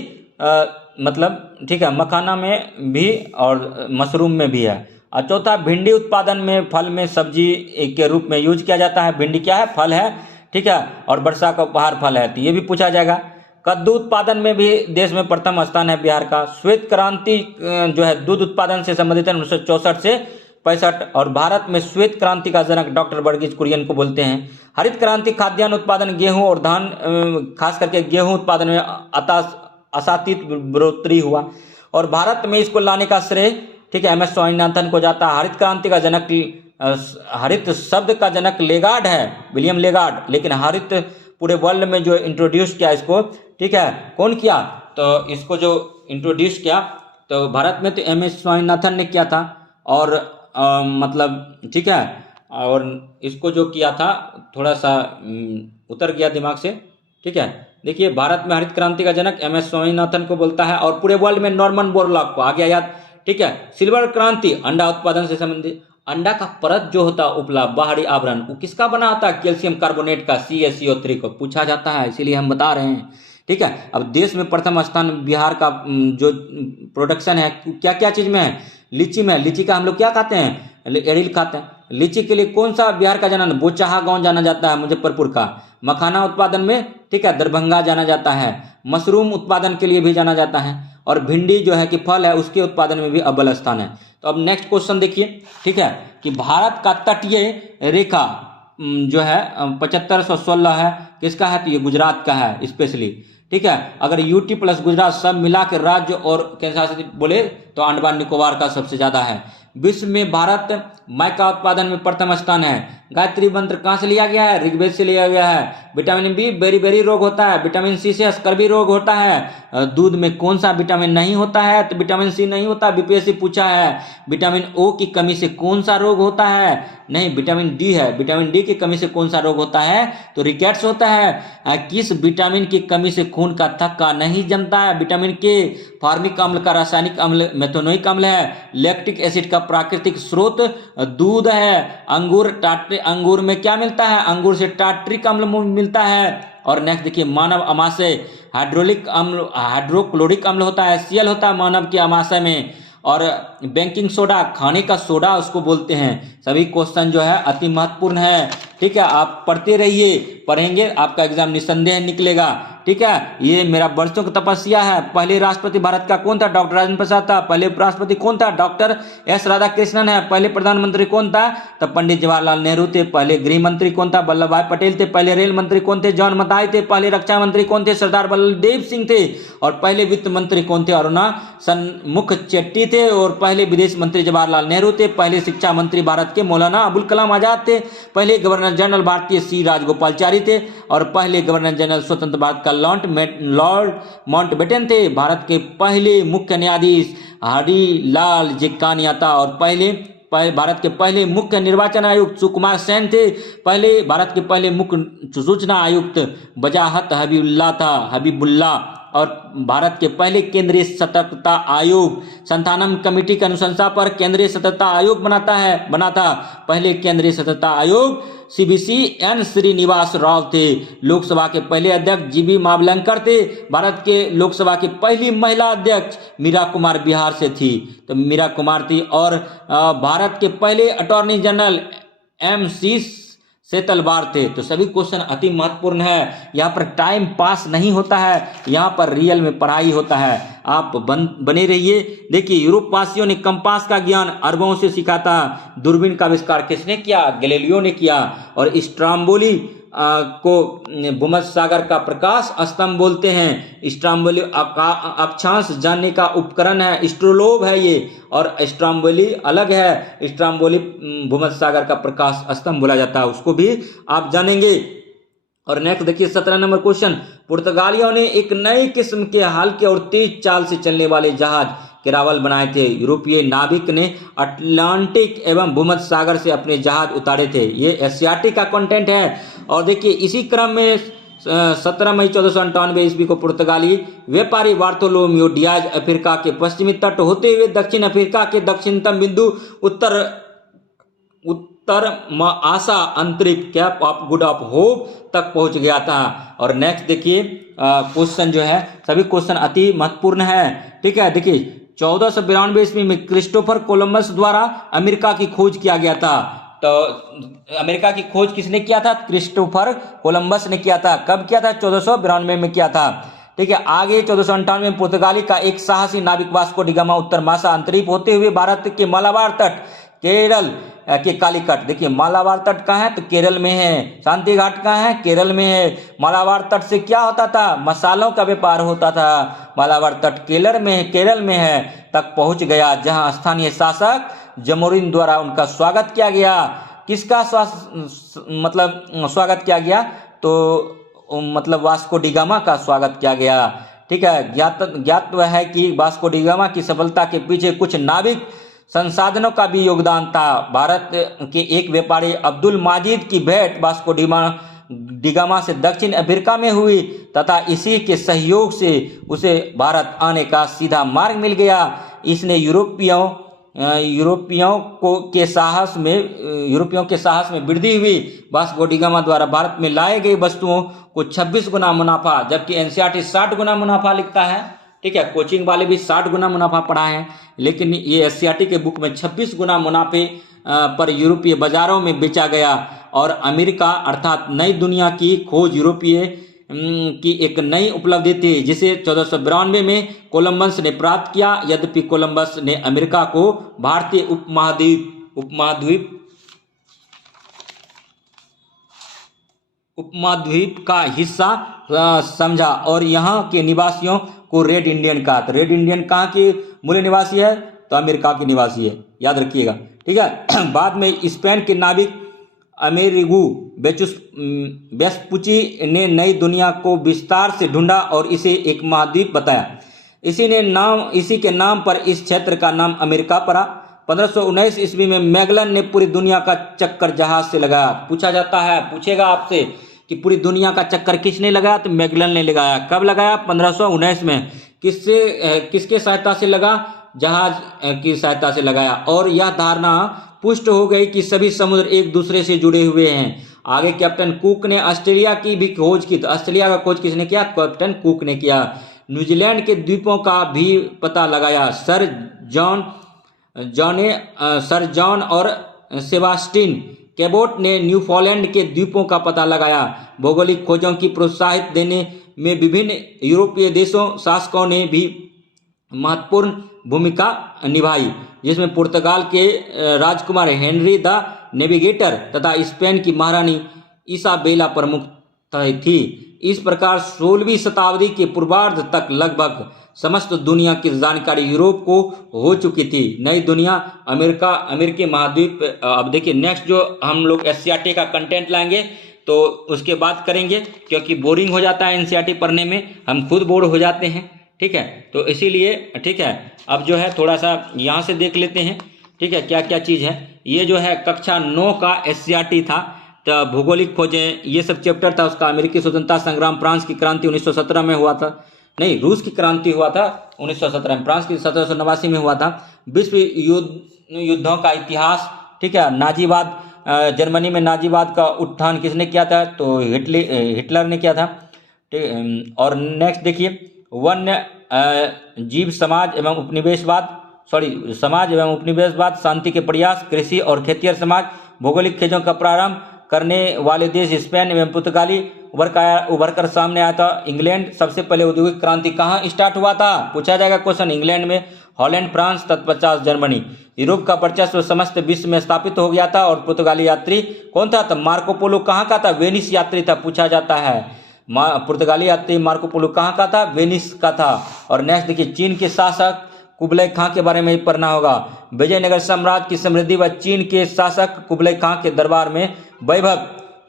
मतलब ठीक है, मखाना में भी और मशरूम में भी है। और चौथा भिंडी उत्पादन में, फल में सब्जी के रूप में यूज किया जाता है। भिंडी क्या है? फल है, ठीक है, और वर्षा का उपहार फल है, तो ये भी पूछा जाएगा। कद्दू उत्पादन में भी देश में प्रथम स्थान है बिहार का। श्वेत क्रांति जो है दूध उत्पादन से संबंधित है 1964 से 65, और भारत में श्वेत क्रांति का जनक डॉक्टर वर्गीज कुरियन को बोलते हैं। हरित क्रांति खाद्यान्न उत्पादन, गेहूं और धान, खास करके गेहूं उत्पादन में असातीत बढ़ोतरी हुआ, और भारत में इसको लाने का श्रेय, ठीक है, MS स्वामीनाथन को जाता है। हरित क्रांति का जनक, हरित शब्द का जनक लेगार्ड है, विलियम लेगार्ड, लेकिन हरित पूरे वर्ल्ड में जो इंट्रोड्यूस किया इसको, ठीक है, कौन किया? तो इसको जो इंट्रोड्यूस किया तो भारत में तो MS स्वामीनाथन ने किया था, और मतलब ठीक है, और इसको जो किया था थोड़ा सा उतर गया दिमाग से, ठीक है। देखिए भारत में हरित क्रांति का जनक MS स्वामीनाथन को बोलता है, और पूरे वर्ल्ड में नॉर्मन बोरलॉग को, आ गया याद, ठीक है। सिल्वर क्रांति अंडा उत्पादन से संबंधित, अंडा का परत जो होता है उपला, बाहरी आवरण, वो किसका बना होता है? कैल्शियम कार्बोनेट का, CaCO3 को पूछा जाता है, इसीलिए हम बता रहे हैं, ठीक है। अब देश में प्रथम स्थान बिहार का जो प्रोडक्शन है क्या क्या चीज में है? लीची में। लीची का हम लोग क्या खाते हैं? एड़िल खाते हैं। लीची के लिए कौन सा बिहार का जाना? बोचाहा गांव जाना जाता है मुजफ्फरपुर का। मखाना उत्पादन में, ठीक है, दरभंगा जाना जाता है। मशरूम उत्पादन के लिए भी जाना जाता है, और भिंडी जो है कि फल है उसके उत्पादन में भी अव्वल स्थान है। तो अब नेक्स्ट क्वेश्चन देखिए, ठीक है, कि भारत का तटीय रेखा जो है 7516 है, किसका है? तो ये गुजरात का है स्पेशली, ठीक है। अगर यूटी प्लस गुजरात सब मिला के राज्य और केंद्र शासित बोले तो अंडमान निकोबार का सबसे ज्यादा है। विश्व में भारत माइका उत्पादन में प्रथम स्थान है। गायत्री मंत्र कहाँ से लिया गया है? ऋग्वेद से लिया गया है। विटामिन बी बेरी रोग होता है। विटामिन सी से स्कर्वी रोग होता है। दूध में कौन सा विटामिन नहीं होता है? तो विटामिन सी नहीं होता, बीपीएससी पूछा है। विटामिन ओ की कमी से कौन सा रोग होता है? नहीं, विटामिन डी है। विटामिन डी की कमी से कौन सा रोग होता है? तो रिकेट्स होता है। किस विटामिन की कमी से खून का थक्का नहीं जमता है? विटामिन के। फार्मिक अम्ल का रासायनिक अम्ल मेथोनोइक अम्ल है। लैक्टिक एसिड का प्राकृतिक स्रोत दूध है। अंगूर में क्या मिलता है? अंगूर से टार्ट्रिक अम्ल मिलता है। और नेक्स्ट देखिए, मानव अमाशय हाइड्रोलिक अम्ल, हाइड्रोक्लोरिक अम्ल होता है, HCl होता है मानव के अमाशय में। और बेकिंग सोडा, खाने का सोडा उसको बोलते हैं। सभी क्वेश्चन जो है अति महत्वपूर्ण है, ठीक है। आप पढ़ते रहिए, पढ़ेंगे आपका एग्जाम निस्संदेह निकलेगा, ठीक है। ये मेरा वर्षों की तपस्या है। पहले राष्ट्रपति भारत का कौन था? डॉक्टर राजेंद्र प्रसाद था। पहले उपराष्ट्रपति कौन था? डॉक्टर S राधाकृष्णन है। पहले प्रधानमंत्री कौन था? तब पंडित जवाहरलाल नेहरू थे। पहले गृह मंत्री कौन था? वल्लभ भाई पटेल थे। पहले रेल मंत्री कौन थे? जॉन मथाई थे। पहले रक्षा मंत्री कौन थे? सरदार बलदेव सिंह थे। और पहले वित्त मंत्री कौन थे? अरुणा सन्मुख चेट्टी थे। और पहले विदेश मंत्री जवाहरलाल नेहरू थे। पहले शिक्षा मंत्री भारत के मौलाना अबुल कलाम आजाद थे। पहले गवर्नर जनरल भारतीय C राजगोपालचारी थे। और पहले गवर्नर जनरल स्वतंत्र भारत का लॉर्ड माउंटबेटन थे। भारत के पहले मुख्य न्यायाधीश हरिलाल जेकानिया था। और भारत के पहले मुख्य निर्वाचन आयुक्त सुकुमार सेन थे। पहले भारत के पहले मुख्य सूचना आयुक्त वजाहत हबीबुल्ला। और भारत के पहले केंद्रीय सतर्कता आयोग संथानम कमेटी की अनुशंसा पर केंद्रीय सतर्कता आयोग बना था। पहले केंद्रीय सतर्कता आयोग CBC N श्रीनिवास राव थे। लोकसभा के पहले अध्यक्ष GB मावलंकर थे। भारत के लोकसभा की पहली महिला अध्यक्ष मीरा कुमार बिहार से थी, तो मीरा कुमार थी। और भारत के पहले अटॉर्नी जनरल MC सेतलवार थे। तो सभी क्वेश्चन अति महत्वपूर्ण है। यहाँ पर टाइम पास नहीं होता है, यहाँ पर रियल में पढ़ाई होता है। आप बने रहिए। देखिए, यूरोप वासियों ने कंपास का ज्ञान अरबों से सीखा था। दूरबीन का आविष्कार किसने किया? गैलीलियो ने किया। और स्ट्रोम्बोली को भूमध्य सागर का प्रकाश स्तंभ बोलते हैं। स्ट्रोम्बोली अक्षांश जानने का उपकरण है, एस्ट्रोलोब है ये। और स्ट्रोम्बोली अलग है, स्ट्रोम्बोली भूमध्य सागर का प्रकाश स्तंभ बोला जाता है, उसको भी आप जानेंगे। और नेक्स्ट देखिए 17 नंबर क्वेश्चन, पुर्तगालियों ने एक नई किस्म के हल्के और तेज चाल से चलने वाले जहाज केरावल बनाए थे। यूरोपीय नाविक ने अटलांटिक एवं भूमध्य सागर से अपने जहाज उतारे थे। ये एशियाटिक का कंटेंट है। और देखिए इसी क्रम में 17 मई 1498 ईस्वी को पुर्तगाली व्यापारी बार्थोलोम्यू डियाज अफ्रीका के पश्चिमी तट होते हुए दक्षिण अफ्रीका के दक्षिणतम बिंदु उत्तर आशा अंतरिक्ष cap of good of hope तक पहुंच गया था। और नेक्स्ट देखिए क्वेश्चन जो है, सभी क्वेश्चन अति महत्वपूर्ण है। ठीक है, देखिए 1492 ईस्वी में क्रिस्टोफर कोलंबस द्वारा अमेरिका की खोज किया गया था। तो अमेरिका की खोज किसने किया था? क्रिस्टोफर कोलंबस ने किया था। कब किया था? 1492 में किया था। ठीक है, आगे 1498 में पुर्तगाली का एक साहसी नाविक वास्को डी गामा उत्तर मासा अंतरिप होते हुए भारत के मालाबार तट, केरल के कालीकट, देखिए मालाबार तट कहाँ है? तो केरल में है। शांति घाट कहाँ है? केरल में है। मालाबार तट से क्या होता था? मसालों का व्यापार होता था। मालाबार तट केरल में है तक पहुंच गया, जहां स्थानीय शासक जमोरिन द्वारा उनका स्वागत किया गया। किसका स्वागत किया गया? तो मतलब वास्को डी गामा का स्वागत किया गया। ठीक है, ज्ञात है कि वास्को डी गामा की सफलता के पीछे कुछ नाविक संसाधनों का भी योगदान था। भारत के एक व्यापारी अब्दुल माजिद की भेंट वास्को डी गामा से दक्षिण अफ्रीका में हुई तथा इसी के सहयोग से उसे भारत आने का सीधा मार्ग मिल गया। इसने यूरोपियों के साहस में वृद्धि हुई। वास्को डी गामा द्वारा भारत में लाए गए वस्तुओं को 26 गुना मुनाफा, जबकि एनसीईआरटी 60 गुना मुनाफा लिखता है। ठीक है, कोचिंग वाले भी 60 गुना मुनाफा पढ़ा है, लेकिन ये एनसीईआरटी के बुक में 26 गुना मुनाफे पर यूरोपीय बाजारों में बेचा गया। और अमेरिका अर्थात नई दुनिया की खोज यूरोपीय की एक नई उपलब्धि थी, जिसे 1492 में कोलंबस ने प्राप्त किया। यद्यपि कोलंबस ने अमेरिका को भारतीय उपमहाद्वीप का हिस्सा समझा और यहाँ के निवासियों को रेड इंडियन कहा। तो रेड इंडियन कहाँ के मूल निवासी है? तो अमेरिका के निवासी है, याद रखिएगा। ठीक है, बाद में स्पेन के नाविक अमेरिगो वेस्पुची ने नई दुनिया को विस्तार से ढूंढा और इसे एक महाद्वीप बताया। इसी के नाम पर इस क्षेत्र का नाम अमेरिका पड़ा। 1519 ईस्वी में मैगलन ने पूरी दुनिया का चक्कर जहाज से लगाया। पूछेगा आपसे कि पूरी दुनिया का चक्कर किसने लगाया? तो मैगलन ने लगाया। कब लगाया? 1519 में। किसके सहायता से लगा? जहाज की सहायता से लगाया। और यह धारणा पुष्ट हो गई कि सभी समुद्र एक दूसरे से जुड़े हुए हैं। आगे कैप्टन कुक ने ऑस्ट्रेलिया की भी खोज की। तो ऑस्ट्रेलिया का खोज किसने किया? कैप्टन कुक ने किया। न्यूजीलैंड के द्वीपों का भी पता लगाया। सर जॉन और सेबास्टिन कैबोट ने न्यूफॉलैंड के द्वीपों का पता लगाया। भौगोलिक खोजों की प्रोत्साहित देने में विभिन्न यूरोपीय शासकों ने भी महत्वपूर्ण भूमिका निभाई, जिसमें पुर्तगाल के राजकुमार हेनरी द नेविगेटर तथा स्पेन की महारानी इसाबेला प्रमुख थी। इस प्रकार 16वीं शताब्दी के पूर्वार्ध तक लगभग समस्त दुनिया की जानकारी यूरोप को हो चुकी थी। नई दुनिया अमेरिकी महाद्वीप। अब देखिए नेक्स्ट जो हम लोग एनसीईआरटी का कंटेंट लाएंगे तो उसके बाद करेंगे, क्योंकि बोरिंग हो जाता है एनसीईआरटी पढ़ने में, हम खुद बोर हो जाते हैं। ठीक है, तो इसीलिए ठीक है, अब जो है थोड़ा सा यहाँ से देख लेते हैं। ठीक है, क्या क्या चीज़ है। ये जो है कक्षा 9 का एनसीईआरटी था। तो भौगोलिक खोजें ये सब चैप्टर था उसका। अमेरिकी स्वतंत्रता संग्राम, फ्रांस की क्रांति 1917 में हुआ था, नहीं रूस की क्रांति हुआ था 1917 में, फ्रांस की 1789 में हुआ था। विश्व युद्धों का इतिहास। ठीक है, नाजीवाद, जर्मनी में नाजीवाद का उत्थान किसने किया था? तो हिटलर ने किया था। और नेक्स्ट देखिए वन्य जीव समाज एवं उपनिवेशवाद, शांति के प्रयास, कृषि और खेतिहर समाज, भौगोलिक खोजों का प्रारंभ करने वाले देश स्पेन एवं पुर्तगाली उभर कर सामने आया था। इंग्लैंड, सबसे पहले औद्योगिक क्रांति कहाँ स्टार्ट हुआ था? पूछा जाएगा क्वेश्चन। इंग्लैंड में। हॉलैंड, फ्रांस, तत्पश्चात जर्मनी। यूरोप का वर्चस्व समस्त विश्व में स्थापित हो गया था। और पुर्तगाली यात्री कौन था? तो मार्को पोलो कहाँ का था? वेनिस यात्री था, पूछा जाता है। पुर्तगाली यात्री मार्को पोलो कहाँ का था? वेनिस का था। और नेक्स्ट देखिए चीन के शासक कुबलई खां के बारे में पढ़ना होगा। विजयनगर साम्राज्य की समृद्धि व चीन के शासक कुबलई खां के दरबार में वैभव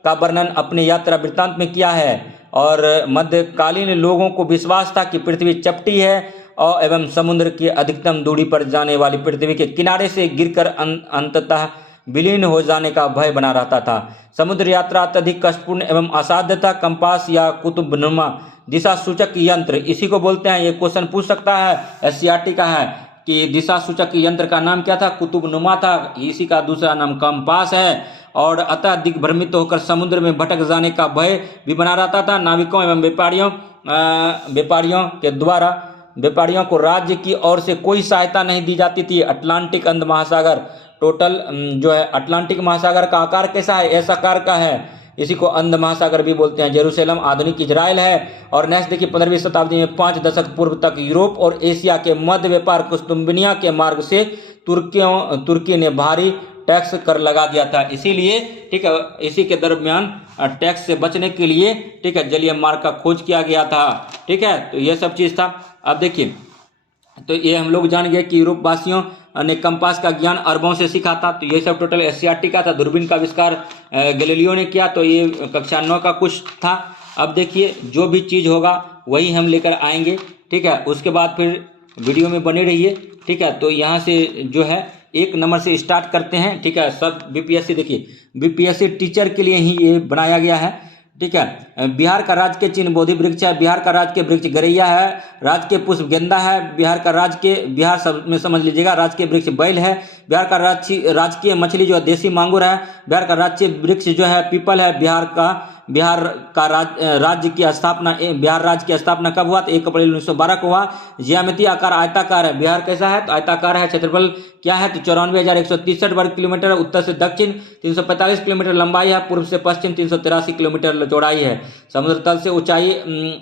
का वर्णन अपने यात्रा वृत्तांत में किया है। और मध्यकालीन लोगों को विश्वास था कि पृथ्वी चपटी है और एवं समुद्र की अधिकतम दूरी पर जाने वाली पृथ्वी के किनारे से गिरकर अंततः विलीन हो जाने का भय बना रहता था। समुद्र यात्रा अत्यधिक कष्टपूर्ण एवं असाध्य था। कंपास या कुतुबनुमा दिशा सूचक यंत्र, इसी को बोलते हैं, ये क्वेश्चन पूछ सकता है, एससीईआरटी का है कि दिशा सूचक यंत्र का नाम क्या था? कुतुबनुमा था। इसी का दूसरा नाम कंपास है। और अतः दिग्भ्रमित होकर समुद्र में भटक जाने का भय भी बना रहता था। नाविकों एवं व्यापारियों को राज्य की ओर से कोई सहायता नहीं दी जाती थी। अटलांटिक अंध महासागर, टोटल जो है अटलांटिक महासागर का आकार कैसा है? ऐसा आकार का है, इसी को अंध महासागर भी बोलते हैं। जेरूसलम आधुनिक इजराइल है। और नेक्स्ट देखिए, 15वीं शताब्दी में 5 दशक पूर्व तक यूरोप और एशिया के मध्य व्यापार कुस्तुम्बिनिया के मार्ग से तुर्की ने भारी टैक्स कर लगा दिया था। इसीलिए ठीक है, इसी के दरमियान टैक्स से बचने के लिए ठीक है जलीय मार्ग का खोज किया गया था। ठीक है, तो ये सब चीज था। अब देखिए, तो ये हम लोग जान गए कि यूरोप वासियों ने कंपास का ज्ञान अरबों से सीखा था। तो ये सब टोटल एससीईआरटी का था। दूरबीन का आविष्कार गैलीलियो ने किया, तो ये कक्षा 9 का कुछ था। अब देखिए, जो भी चीज होगा वही हम लेकर आएंगे। ठीक है, उसके बाद फिर वीडियो में बने रहिए। ठीक है, तो यहाँ से जो है 1 नंबर से स्टार्ट करते हैं। ठीक है, सब बीपीएससी, देखिए बीपीएससी टीचर के लिए ही ये बनाया गया है। ठीक है, बिहार का राज के चिन्ह बोधि वृक्ष है। बिहार का राज के वृक्ष गरैया है। राज के पुष्प गेंदा है। बिहार सब में समझ लीजिएगा, राज के वृक्ष बैल है। बिहार का राजकीय मछली जो है देसी मांगुर है। बिहार का राज्य वृक्ष जो है पीपल है। बिहार राज्य की स्थापना कब हुआ? तो 1 अप्रैल 1912 को हुआ। ज्यामितीय आकार आयताकार है। बिहार कैसा है? तो आयताकार है। क्षेत्रफल क्या है? तो 94,163 वर्ग किलोमीटर। उत्तर से दक्षिण 345 किलोमीटर लंबाई है। पूर्व से पश्चिम 383 किलोमीटर चौड़ाई है। समुद्र तल से ऊंचाई,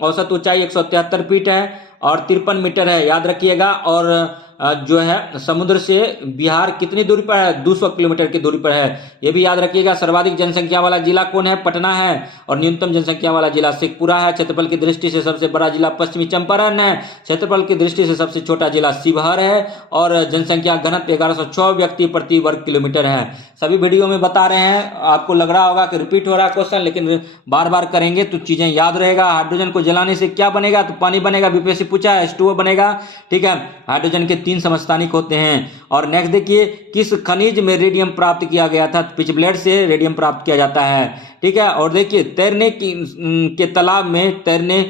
औसत ऊंचाई 173 फीट है और 53 मीटर है, याद रखिएगा। और जो है समुद्र से बिहार कितनी दूरी पर है? 200 किलोमीटर की दूरी पर है, ये भी याद रखिएगा। सर्वाधिक जनसंख्या वाला जिला कौन है? पटना है। और न्यूनतम जनसंख्या वाला जिला शेखपुरा है। क्षेत्रफल की दृष्टि से सबसे बड़ा जिला पश्चिमी चंपारण है। क्षेत्रफल की दृष्टि से सबसे छोटा जिला शिवहर है। और जनसंख्या घनत्व 1106 व्यक्ति प्रति वर्ग किलोमीटर है। सभी वीडियो में बता रहे हैं, आपको लग रहा होगा कि रिपीट हो रहा है क्वेश्चन, लेकिन बार बार करेंगे तो चीजें याद रहेगा। हाइड्रोजन को जलाने से क्या बनेगा? तो पानी बनेगा। बीपीएससी पूछा है, H2O बनेगा। ठीक है, हाइड्रोजन के 3 समस्थानिक होते हैं। और नेक्स्ट देखिए, किस खनिज में रेडियम प्राप्त किया गया था? पिचब्लेड से रेडियम प्राप्त किया जाता है। ठीक है, और देखिए, तैरने के तालाब में तैरने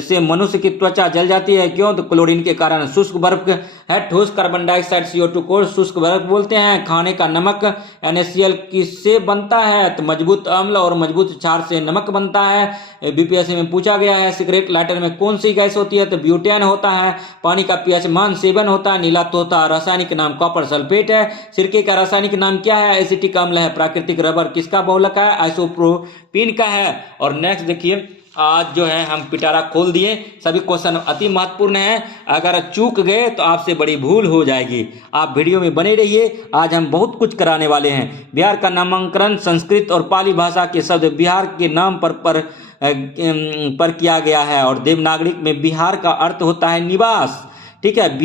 से मनुष्य की त्वचा जल जाती है, क्यों? तो क्लोरीन के कारण। शुष्क बर्फ है। ठोस कार्बन डाइऑक्साइड CO2 को शुष्क बर्फ बोलते हैं। खाने का नमक NaCl किससे बनता है? तो मजबूत अम्ल और मजबूत क्षार से नमक बनता है। बीपीएससी में पूछा गया है। सिगरेट लाइटर में कौन सी गैस होती है? तो ब्यूटेन होता है। पानी का pH मान 7 होता है। नीला तोता रासायनिक नाम कॉपर सल्फेट है। सिरके का रासायनिक नाम क्या है? एसिटिक अम्ल है। प्राकृतिक रबर किसका बहुलक है? आइसोप्रोपीन का है। और नेक्स्ट देखिए, आज जो है हम पिटारा खोल दिए। सभी क्वेश्चन अति महत्वपूर्ण है, अगर चूक गए तो आपसे बड़ी भूल हो जाएगी। आप वीडियो में बने रहिए, आज हम बहुत कुछ कराने वाले हैं। बिहार का नामांकन संस्कृत और पाली भाषा के शब्द बिहार के नाम पर किया गया है। और देवनागरिक में बिहार का अर्थ होता है निवास। ठीक है,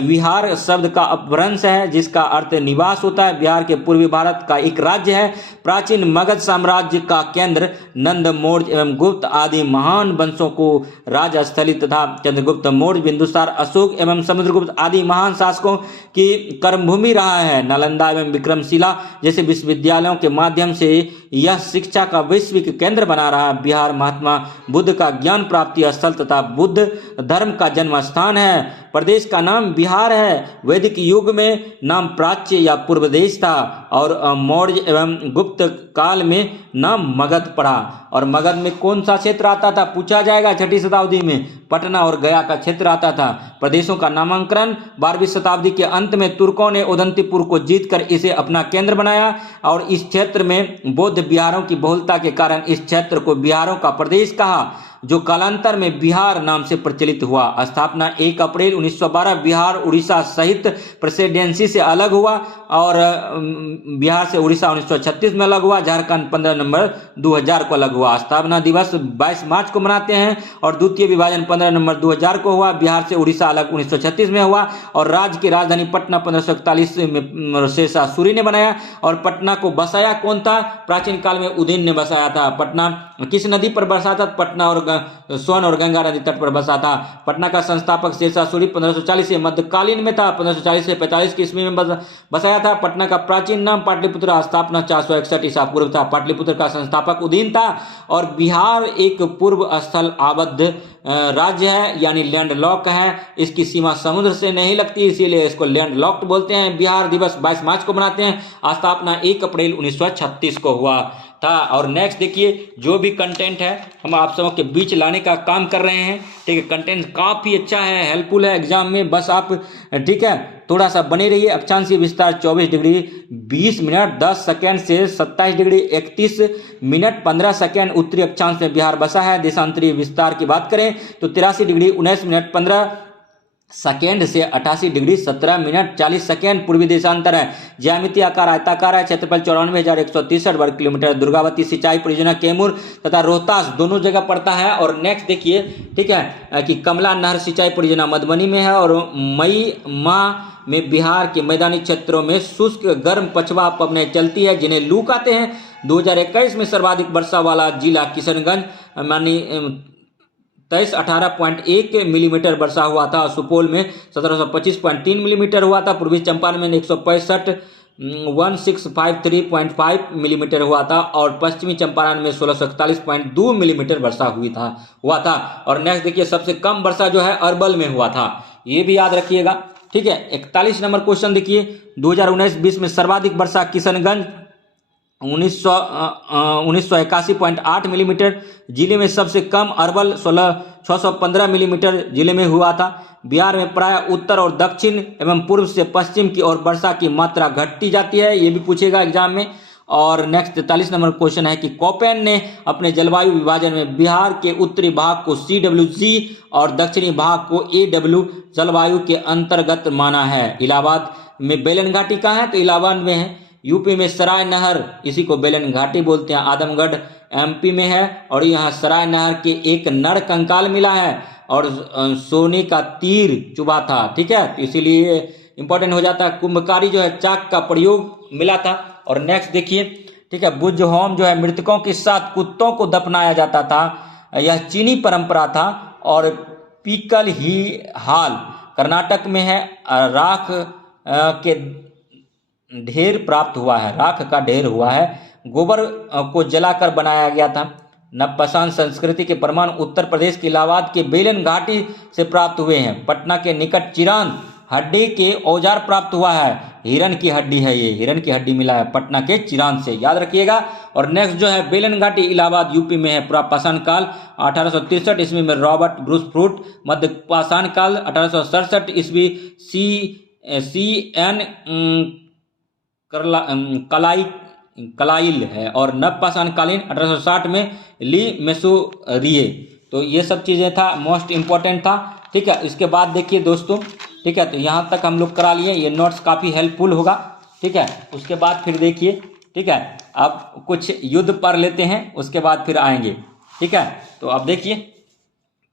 विहार शब्द का अपभ्रंश है जिसका अर्थ निवास होता है। बिहार के पूर्वी भारत का एक राज्य है। प्राचीन मगध साम्राज्य का केंद्र नंद, मौर्य एवं गुप्त आदि महान वंशों को राजस्थली तथा चंद्रगुप्त मौर्य, बिंदुसार, अशोक एवं समुद्रगुप्त आदि महान शासकों की कर्मभूमि रहा है। नालंदा एवं विक्रमशिला जैसे विश्वविद्यालयों के माध्यम से यह शिक्षा का वैश्विक केंद्र बना रहा है। बिहार महात्मा बुद्ध का ज्ञान प्राप्ति स्थल तथा बुद्ध धर्म का जन्म स्थान है। प्रदेश का नाम बिहार है। वैदिक युग में नाम प्राच्य या पूर्व देश था और मौर्य एवं गुप्त काल में नाम मगध पड़ा। और मगध में कौन सा क्षेत्र आता था? पूछा जाएगा 6ठी शताब्दी में। पटना और गया का क्षेत्र आता था। प्रदेशों का नामांकन 12वीं शताब्दी के अंत में तुर्कों ने उदंतीपुर को जीतकर इसे अपना केंद्र बनाया। और इस क्षेत्र में बौद्ध बिहारों की बहुलता के कारण इस क्षेत्र को बिहारों का प्रदेश कहा, जो कालांतर में बिहार नाम से प्रचलित हुआ। स्थापना 1 अप्रैल 1912 बिहार उड़ीसा सहित प्रेसिडेंसी से अलग हुआ। और बिहार से उड़ीसा 1936 में अलग हुआ। झारखंड 15 नवंबर 2000 को अलग हुआ। स्थापना दिवस 22 मार्च को मनाते हैं। और द्वितीय विभाजन 15 नवंबर 2000 को हुआ। बिहार से उड़ीसा अलग 1936 में हुआ। और राज्य की राजधानी पटना 1541 में शेषा सूरी ने बनाया। और पटना को बसाया कौन था? प्राचीन काल में उदयन ने बसाया था। पटना किस नदी पर बसा था? पटना और सोन और गंगा नदी तट पर बसा था। पटना का संस्थापक शेरशाह सूरी 1540 से मध्यकालीन में था। 1540 से 45 की ईस्वी में बसाया था। पटना का प्राचीन नाम पाटलिपुत्र, स्थापना 461 ईसा पूर्व था। पाटलिपुत्र का संस्थापक उदयन था और बिहार एक पूर्व स्थल आबद्ध राज्य है, यानी लैंडलॉक है। इसकी सीमा समुद्र से नहीं लगती, इसीलिए इसको लैंडलॉक्ड बोलते हैं। बिहार दिवस 22 मार्च को मनाते हैं। स्थापना 1 अप्रैल 1936 को हुआ था। और नेक्स्ट देखिए, जो भी कंटेंट है हम आप सबों के बीच लाने का काम कर रहे हैं। ठीक है, कंटेंट काफी अच्छा है, हेल्पफुल है एग्जाम में। बस आप ठीक है थोड़ा सा बने रहिए। अक्षांशीय विस्तार 24 डिग्री 20 मिनट 10 सेकेंड से 27 डिग्री 31 मिनट 15 सेकेंड उत्तरी अक्षांश में बिहार बसा है। देशांतरीय विस्तार की बात करें तो 83 डिग्री 19 मिनट 15 सेकेंड से 88 डिग्री 17 मिनट 40 सेकेंड पूर्वी देशांतर है। ज्यामितीय आकार आयताकार है। क्षेत्रफल 94,163 वर्ग किलोमीटर। दुर्गावती सिंचाई परियोजना कैमूर तथा रोहतास दोनों जगह पड़ता है। और नेक्स्ट देखिए, ठीक है कि कमला नहर सिंचाई परियोजना मधुबनी में है। और मई माह में बिहार के मैदानी क्षेत्रों में शुष्क गर्म पछवा पवनें चलती है, जिन्हें लू कहते हैं। 2021 में सर्वाधिक वर्षा वाला जिला किशनगंज, मानी 2318.1 मिलीमीटर वर्षा हुआ था। सुपौल में 1725.3 मिलीमीटर हुआ था। पूर्वी चंपारण में 1653.5 मिलीमीटर हुआ था। और पश्चिमी चंपारण में 1641.2 मिलीमीटर वर्षा हुआ था। और नेक्स्ट देखिए, सबसे कम वर्षा जो है अरवल में हुआ था, ये भी याद रखिएगा। ठीक है, 41 नंबर क्वेश्चन देखिए, 2019-20 में सर्वाधिक वर्षा किशनगंज 1981.8 मिलीमीटर, जिले में सबसे कम अरवल 615 मिलीमीटर जिले में हुआ था। बिहार में प्राय उत्तर और दक्षिण एवं पूर्व से पश्चिम की ओर वर्षा की मात्रा घटती जाती है, ये भी पूछेगा एग्जाम में। और नेक्स्ट 43 नंबर क्वेश्चन है कि कोपेन ने अपने जलवायु विभाजन में बिहार के उत्तरी भाग को CWG और दक्षिणी भाग को AW जलवायु के अंतर्गत माना है। इलाहाबाद में बेलन घाटी कहाँ है, तो इलाहाबाद में है। यूपी में सराय नहर, इसी को बेलन घाटी बोलते हैं, आदमगढ़ MP में है। और यहाँ सराय नहर के एक नर कंकाल मिला है और सोने का तीर चुभा था। ठीक है, तो इसीलिए इंपॉर्टेंट हो जाता है। कुंभकारी जो है चाक का प्रयोग मिला था। और नेक्स्ट देखिए, ठीक है, बुद्ध होम जो है मृतकों के साथ कुत्तों को दफनाया जाता था, यह चीनी परंपरा था। और पीकल ही हाल कर्नाटक में है। राख के ढेर प्राप्त हुआ है, राख का ढेर हुआ है। गोबर को जलाकर बनाया गया था। नवपाषाण संस्कृति के प्रमाण उत्तर प्रदेश के इलाहाबाद के बेलन घाटी से प्राप्त हुए हैं। पटना के निकट चिरान हड्डी के औजार प्राप्त हुआ है। हिरन की हड्डी है, ये हिरन की हड्डी मिला है पटना के चिरान से, याद रखिएगा। और नेक्स्ट जो है बेलन घाटी इलाहाबाद यूपी में है। पुरापाषाण काल 1863 ईस्वी में रॉबर्ट ब्रूस फ्रूट। मध्य पाषाण काल 1867 ईस्वी CN कलाइल है। और नवपाषाण कालीन 1860 में ली मेसोरिए। तो ये सब चीज़ें था, मोस्ट इम्पोर्टेंट था। ठीक है, इसके बाद देखिए दोस्तों, ठीक है, तो यहाँ तक हम लोग करा लिए। ये नोट्स काफ़ी हेल्पफुल होगा। ठीक है, उसके बाद फिर देखिए, ठीक है, अब कुछ युद्ध पढ़ लेते हैं, उसके बाद फिर आएंगे। ठीक है, तो अब देखिए,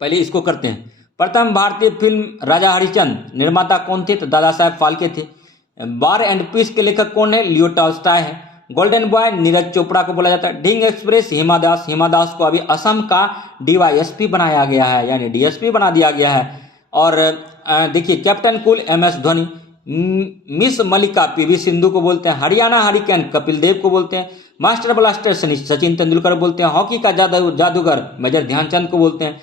पहले इसको करते हैं। प्रथम भारतीय फिल्म राजा हरिश्चंद्र, निर्माता कौन थे, तो दादा साहेब फाल्के थे। वार एंड पीस के लेखक कौन है, लियो टॉल्स्टॉय है। गोल्डन बॉय नीरज चोपड़ा को बोला जाता है। ढिंग एक्सप्रेस हिमा दास को अभी असम का DYSP बनाया गया है, यानी DSP बना दिया गया है। और देखिए, captain cool MS Dhoni. Miss मलिका PV सिंधु को बोलते हैं। हरियाणा हरिकेन कपिल देव को बोलते हैं। मास्टर ब्लास्टर सचिन तेंदुलकर बोलते हैं। हॉकी का जादूगर मेजर ध्यानचंद को बोलते हैं।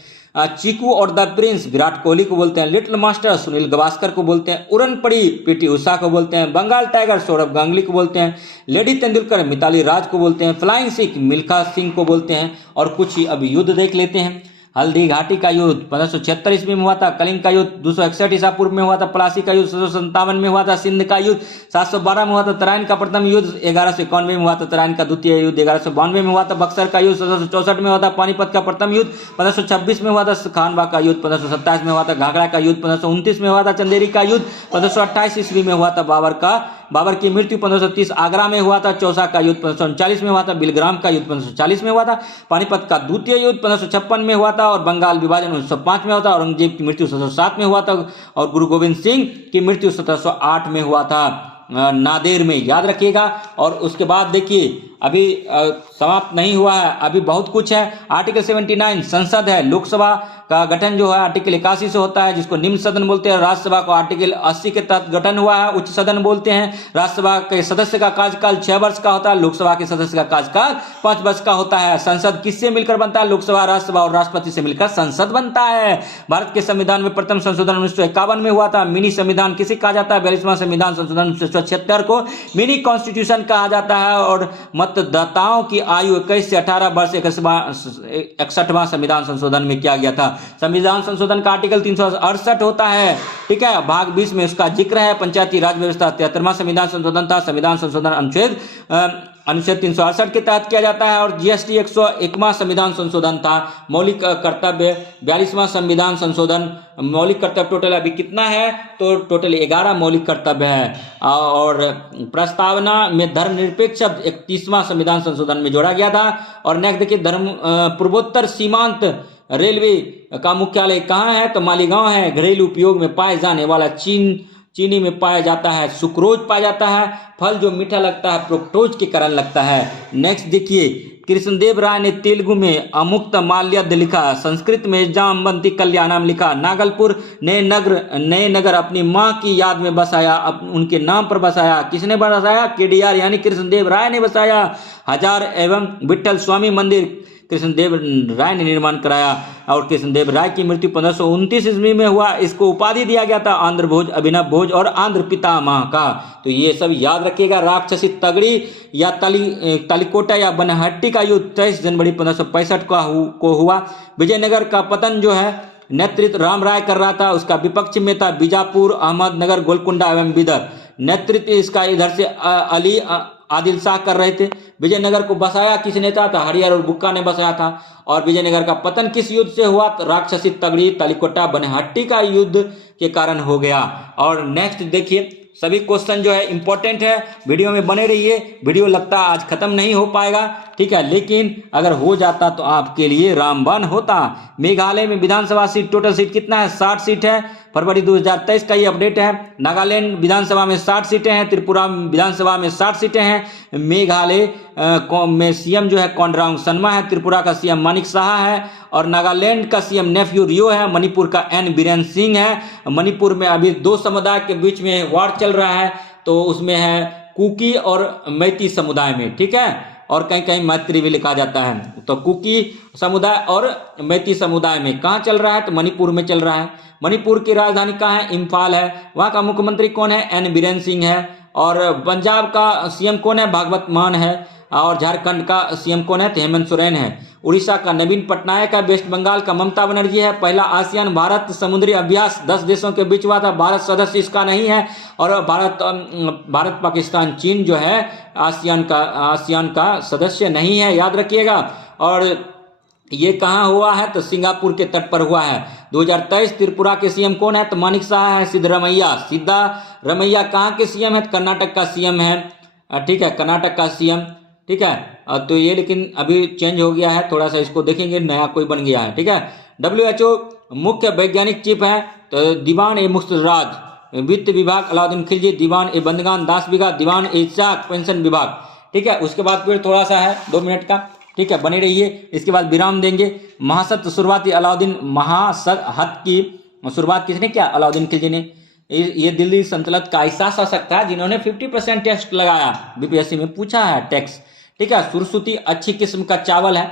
चीकू और द प्रिंस विराट कोहली को बोलते हैं। लिटिल मास्टर सुनील गावस्कर को बोलते हैं। उड़न पड़ी PT उषा को बोलते हैं। बंगाल टाइगर सौरभ गांगुली को बोलते हैं। लेडी तेंदुलकर मिताली राज को बोलते हैं। फ्लाइंग सिख मिल्खा सिंह को बोलते हैं। और कुछ अब युद्ध देख लेते हैं। हल्दी घाटी का युद्ध 1576 ईस्वी में हुआ था। कलिंग का युद्ध 261 ईसा पूर्व में हुआ था। प्लासी का युद्ध 757 में हुआ था। सिंध का युद्ध 712 में हुआ था। तराइन का प्रथम युद्ध 1191 में हुआ था। तराइन का द्वितीय युद्ध 1192 में हुआ था। बक्सर का युद्ध 1764 में हुआ था। पानीपत का प्रथम युद्ध 1526 में हुआ था। खानवा का युद्ध 1527 में हुआ था। घाघरा का युद्ध 1529 में हुआ था। चंदेरी का युद्ध 1528 ईस्वी में हुआ था। बाबर की मृत्यु 1530 आगरा में हुआ था। चौसा का युद्ध 1539 में हुआ था। बिलग्राम का युद्ध 1540 में हुआ था। पानीपत का द्वितीय युद्ध 1556 में हुआ था। और बंगाल विभाजन 1905 में हुआ था। औरंगजेब की मृत्यु 1707 में हुआ था। और गुरु गोविंद सिंह की मृत्यु 1708 में हुआ था, नादेर में, याद रखिएगा। और उसके बाद देखिए, अभी समाप्त नहीं हुआ है, अभी बहुत कुछ है। आर्टिकल 79 संसद है, लोकसभा का गठन जो है आर्टिकल 81 से होता है, जिसको निम्न सदन बोलते हैं। राज्यसभा को आर्टिकल 80 के तहत गठन हुआ है, उच्च सदन बोलते हैं। राज्यसभा के सदस्य का कार्यकाल 6 वर्ष का होता है, लोकसभा के सदस्य का कार्यकाल 5 वर्ष का होता है। संसद किससे मिलकर बनता है? लोकसभा, राज्यसभा और राष्ट्रपति से मिलकर संसद बनता है। भारत के संविधान में प्रथम संशोधन 1951 में हुआ था। मिनी संविधान किसे कहा जाता है? 42वां संविधान संशोधन 1976 को मिनी कॉन्स्टिट्यूशन कहा जाता है। और मतदाताओं की आयु 21 से 18 वर्ष 61वां संविधान संशोधन में किया गया था। संविधान संशोधन का आर्टिकल 368 होता है, ठीक है, भाग 20 में उसका जिक्र है। पंचायती राज व्यवस्था 73वां संविधान संशोधन था। संविधान संशोधन अनुच्छेद 368 के तहत किया जाता है। और जीएसटी 101वां संविधान संशोधन था। मौलिक कर्तव्य 42वां संविधान संशोधन। मौलिक कर्तव्य टोटल अभी कितना है? तो टोटल 11 मौलिक कर्तव्य है। और प्रस्तावना में धर्मनिरपेक्ष शब्द 31वां संविधान संशोधन में जोड़ा गया था। और नेक्स्ट देखिए, पूर्वोत्तर सीमांत रेलवे का मुख्यालय कहाँ है? तो मालीगांव है। घरेलू उपयोग में पाए जाने वाला चीनी में पाया जाता है सुक्रोज पाया जाता है। फल जो मीठा लगता है फ्रुक्टोज के कारण लगता है। नेक्स्ट देखिए, कृष्णदेव राय ने तेलुगु में अमुक्त माल्यद लिखा, संस्कृत में जामवंती कल्याणम लिखा। नागलपुर नए नगर अपनी माँ की याद में बसाया, उनके नाम पर बसाया। किसने बसाया? केडीआर यानी कृष्णदेव राय ने बसाया। हजार एवं विठल स्वामी मंदिर कृष्णदेव राय ने निर्माण कराया। और कृष्णदेव राय की मृत्यु 1529 ईस्वी में हुआ। इसको उपाधि दिया गया था आंध्र भोज, अभिनव भोज और आंध्र पितामह का। तो ये सब याद रखिएगा। राक्षसी तगड़ी या तलिकोटा या बनहट्टी का युद्ध 23 जनवरी 1565 को हुआ। विजयनगर का पतन जो है नेतृत्व राम राय कर रहा था। उसका विपक्ष में था बीजापुर, अहमदनगर, गोलकुंडा एवं बिदर। नेतृत्व इसका इधर से अली आदिल शाह कर रहे थे। विजयनगर को बसाया किसने था? तो हरिहर और बुक्का ने बसाया था। और विजयनगर का पतन किस युद्ध से हुआ? तो राक्षसी तगड़ी तलिकोटा बनहट्टी का युद्ध के कारण हो गया। और नेक्स्ट देखिए, सभी क्वेश्चन जो है इंपॉर्टेंट है, वीडियो में बने रहिए। वीडियो लगता है आज खत्म नहीं हो पाएगा, ठीक है, लेकिन अगर हो जाता तो आपके लिए रामबाण होता। मेघालय में विधानसभा सीट टोटल सीट कितना है? 60 सीट है। फरवरी 2023 का ये अपडेट है। नागालैंड विधानसभा में 60 सीटें हैं। त्रिपुरा विधानसभा में 60 सीटें हैं। मेघालय में सीएम जो है कोनरांग सनमा है। त्रिपुरा का सीएम मानिक साहा है। और नागालैंड का सीएम नेफ्यू रियो है। मणिपुर का एन बीरेन सिंह है। मणिपुर में अभी 2 समुदाय के बीच में वार चल रहा है, तो उसमें है कुकी और मैती समुदाय में, ठीक है, और कहीं कहीं मैत्री भी लिखा जाता है। तो कुकी समुदाय और मैती समुदाय में कहाँ चल रहा है? तो मणिपुर में चल रहा है। मणिपुर की राजधानी कहाँ है? इम्फाल है। वहाँ का मुख्यमंत्री कौन है? एन बीरेन सिंह है। और पंजाब का सीएम कौन है? भागवत मान है। और झारखंड का सीएम कौन है? तो हेमंत सोरेन है। उड़ीसा का नवीन पटनायक है। वेस्ट बंगाल का ममता बनर्जी है। पहला आसियान भारत समुद्री अभ्यास 10 देशों के बीच हुआ था। भारत सदस्य इसका नहीं है। और भारत पाकिस्तान चीन जो है आसियान का सदस्य नहीं है, याद रखिएगा। और ये कहाँ हुआ है? तो सिंगापुर के तट पर हुआ है। 2023 त्रिपुरा के सीएम कौन है? तो मानिक शाह है। सिद्धारमैया कहाँ के सीएम है? कर्नाटक का सीएम है, ठीक है, कर्नाटक का सीएम, ठीक है। तो ये लेकिन अभी चेंज हो गया है, थोड़ा सा इसको देखेंगे, नया कोई बन गया है, ठीक है। WHO मुख्य वैज्ञानिक चीफ है तो दीवान ए मुस्तराज। वित्त विभाग अलाउद्दीन खिलजी। दीवान ए बंदगान दास बिगा। दीवान ए चाक पेंशन विभाग, ठीक है। उसके बाद फिर थोड़ा सा है 2 मिनट का, ठीक है, बने रहिए। इसके बाद विराम देंगे। महासत शुरुआती अलाउद्दीन महासत की शुरुआत किसने किया? अलाउद्दीन खिलजी ने। ये दिल्ली सल्तनत का ऐसा शासक था जिन्होंने 50% टैक्स लगाया। बीपीएससी में पूछा है टैक्स, ठीक है। सुरसुती अच्छी किस्म का चावल है।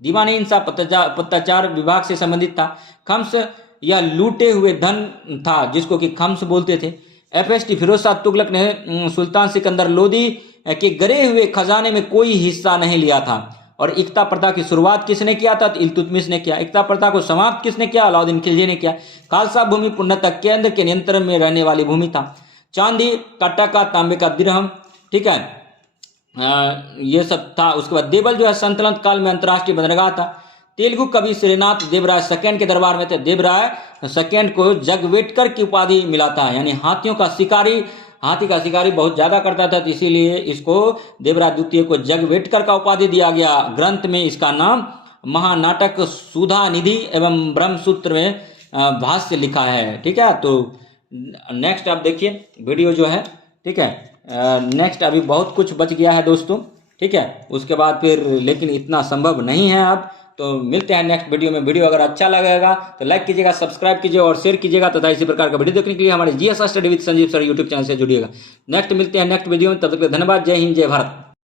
दीवानी इंसाफ पत्राचार विभाग से संबंधित था। खम्स यह लूटे हुए धन था जिसको कि खम्स बोलते थे। FST फिरोज शाह तुगलक ने सुल्तान सिकंदर लोदी के गरे हुए खजाने में कोई हिस्सा नहीं लिया था। और इकता प्रथा की शुरुआत किसने किया था? तो इल्तुतमिश ने किया। इकता प्रथा को समाप्त किसने किया? अलाउद्दीन खिलजी ने किया। खालसा भूमि पूर्णतः केंद्र के नियंत्रण में रहने वाली भूमि था। चांदी का टका, तांबे का दिरहम, ठीक है, ये सब था। उसके बाद देवल जो है सल्तनत काल में अंतर्राष्ट्रीय बंदरगाह था। तेलुगु कवि श्रीनाथ देवराय सेकंड के दरबार में थे। देवराय सेकंड को जगवेटकर की उपाधि मिला था, यानी हाथी का शिकारी बहुत ज्यादा करता था, तो इसीलिए इसको देवराय द्वितीय को जगवेटकर का उपाधि दिया गया। ग्रंथ में इसका नाम महानाटक सुधा निधि एवं ब्रह्मसूत्र में भाष्य लिखा है, ठीक है। तो नेक्स्ट आप देखिए वीडियो जो है, ठीक है। नेक्स्ट अभी बहुत कुछ बच गया है दोस्तों, ठीक है। उसके बाद फिर लेकिन इतना संभव नहीं है अब। तो मिलते हैं नेक्स्ट वीडियो में। वीडियो अगर अच्छा लगेगा तो लाइक कीजिएगा, सब्सक्राइब कीजिएगा और शेयर कीजिएगा तथा इसी प्रकार का वीडियो देखने के लिए हमारे GS study with Sanjeev sir YouTube channel से जुड़िएगा। नेक्स्ट मिलते हैं नेक्स्ट वीडियो में, तब तक के लिए धन्यवाद। जय हिंद, जय भारत।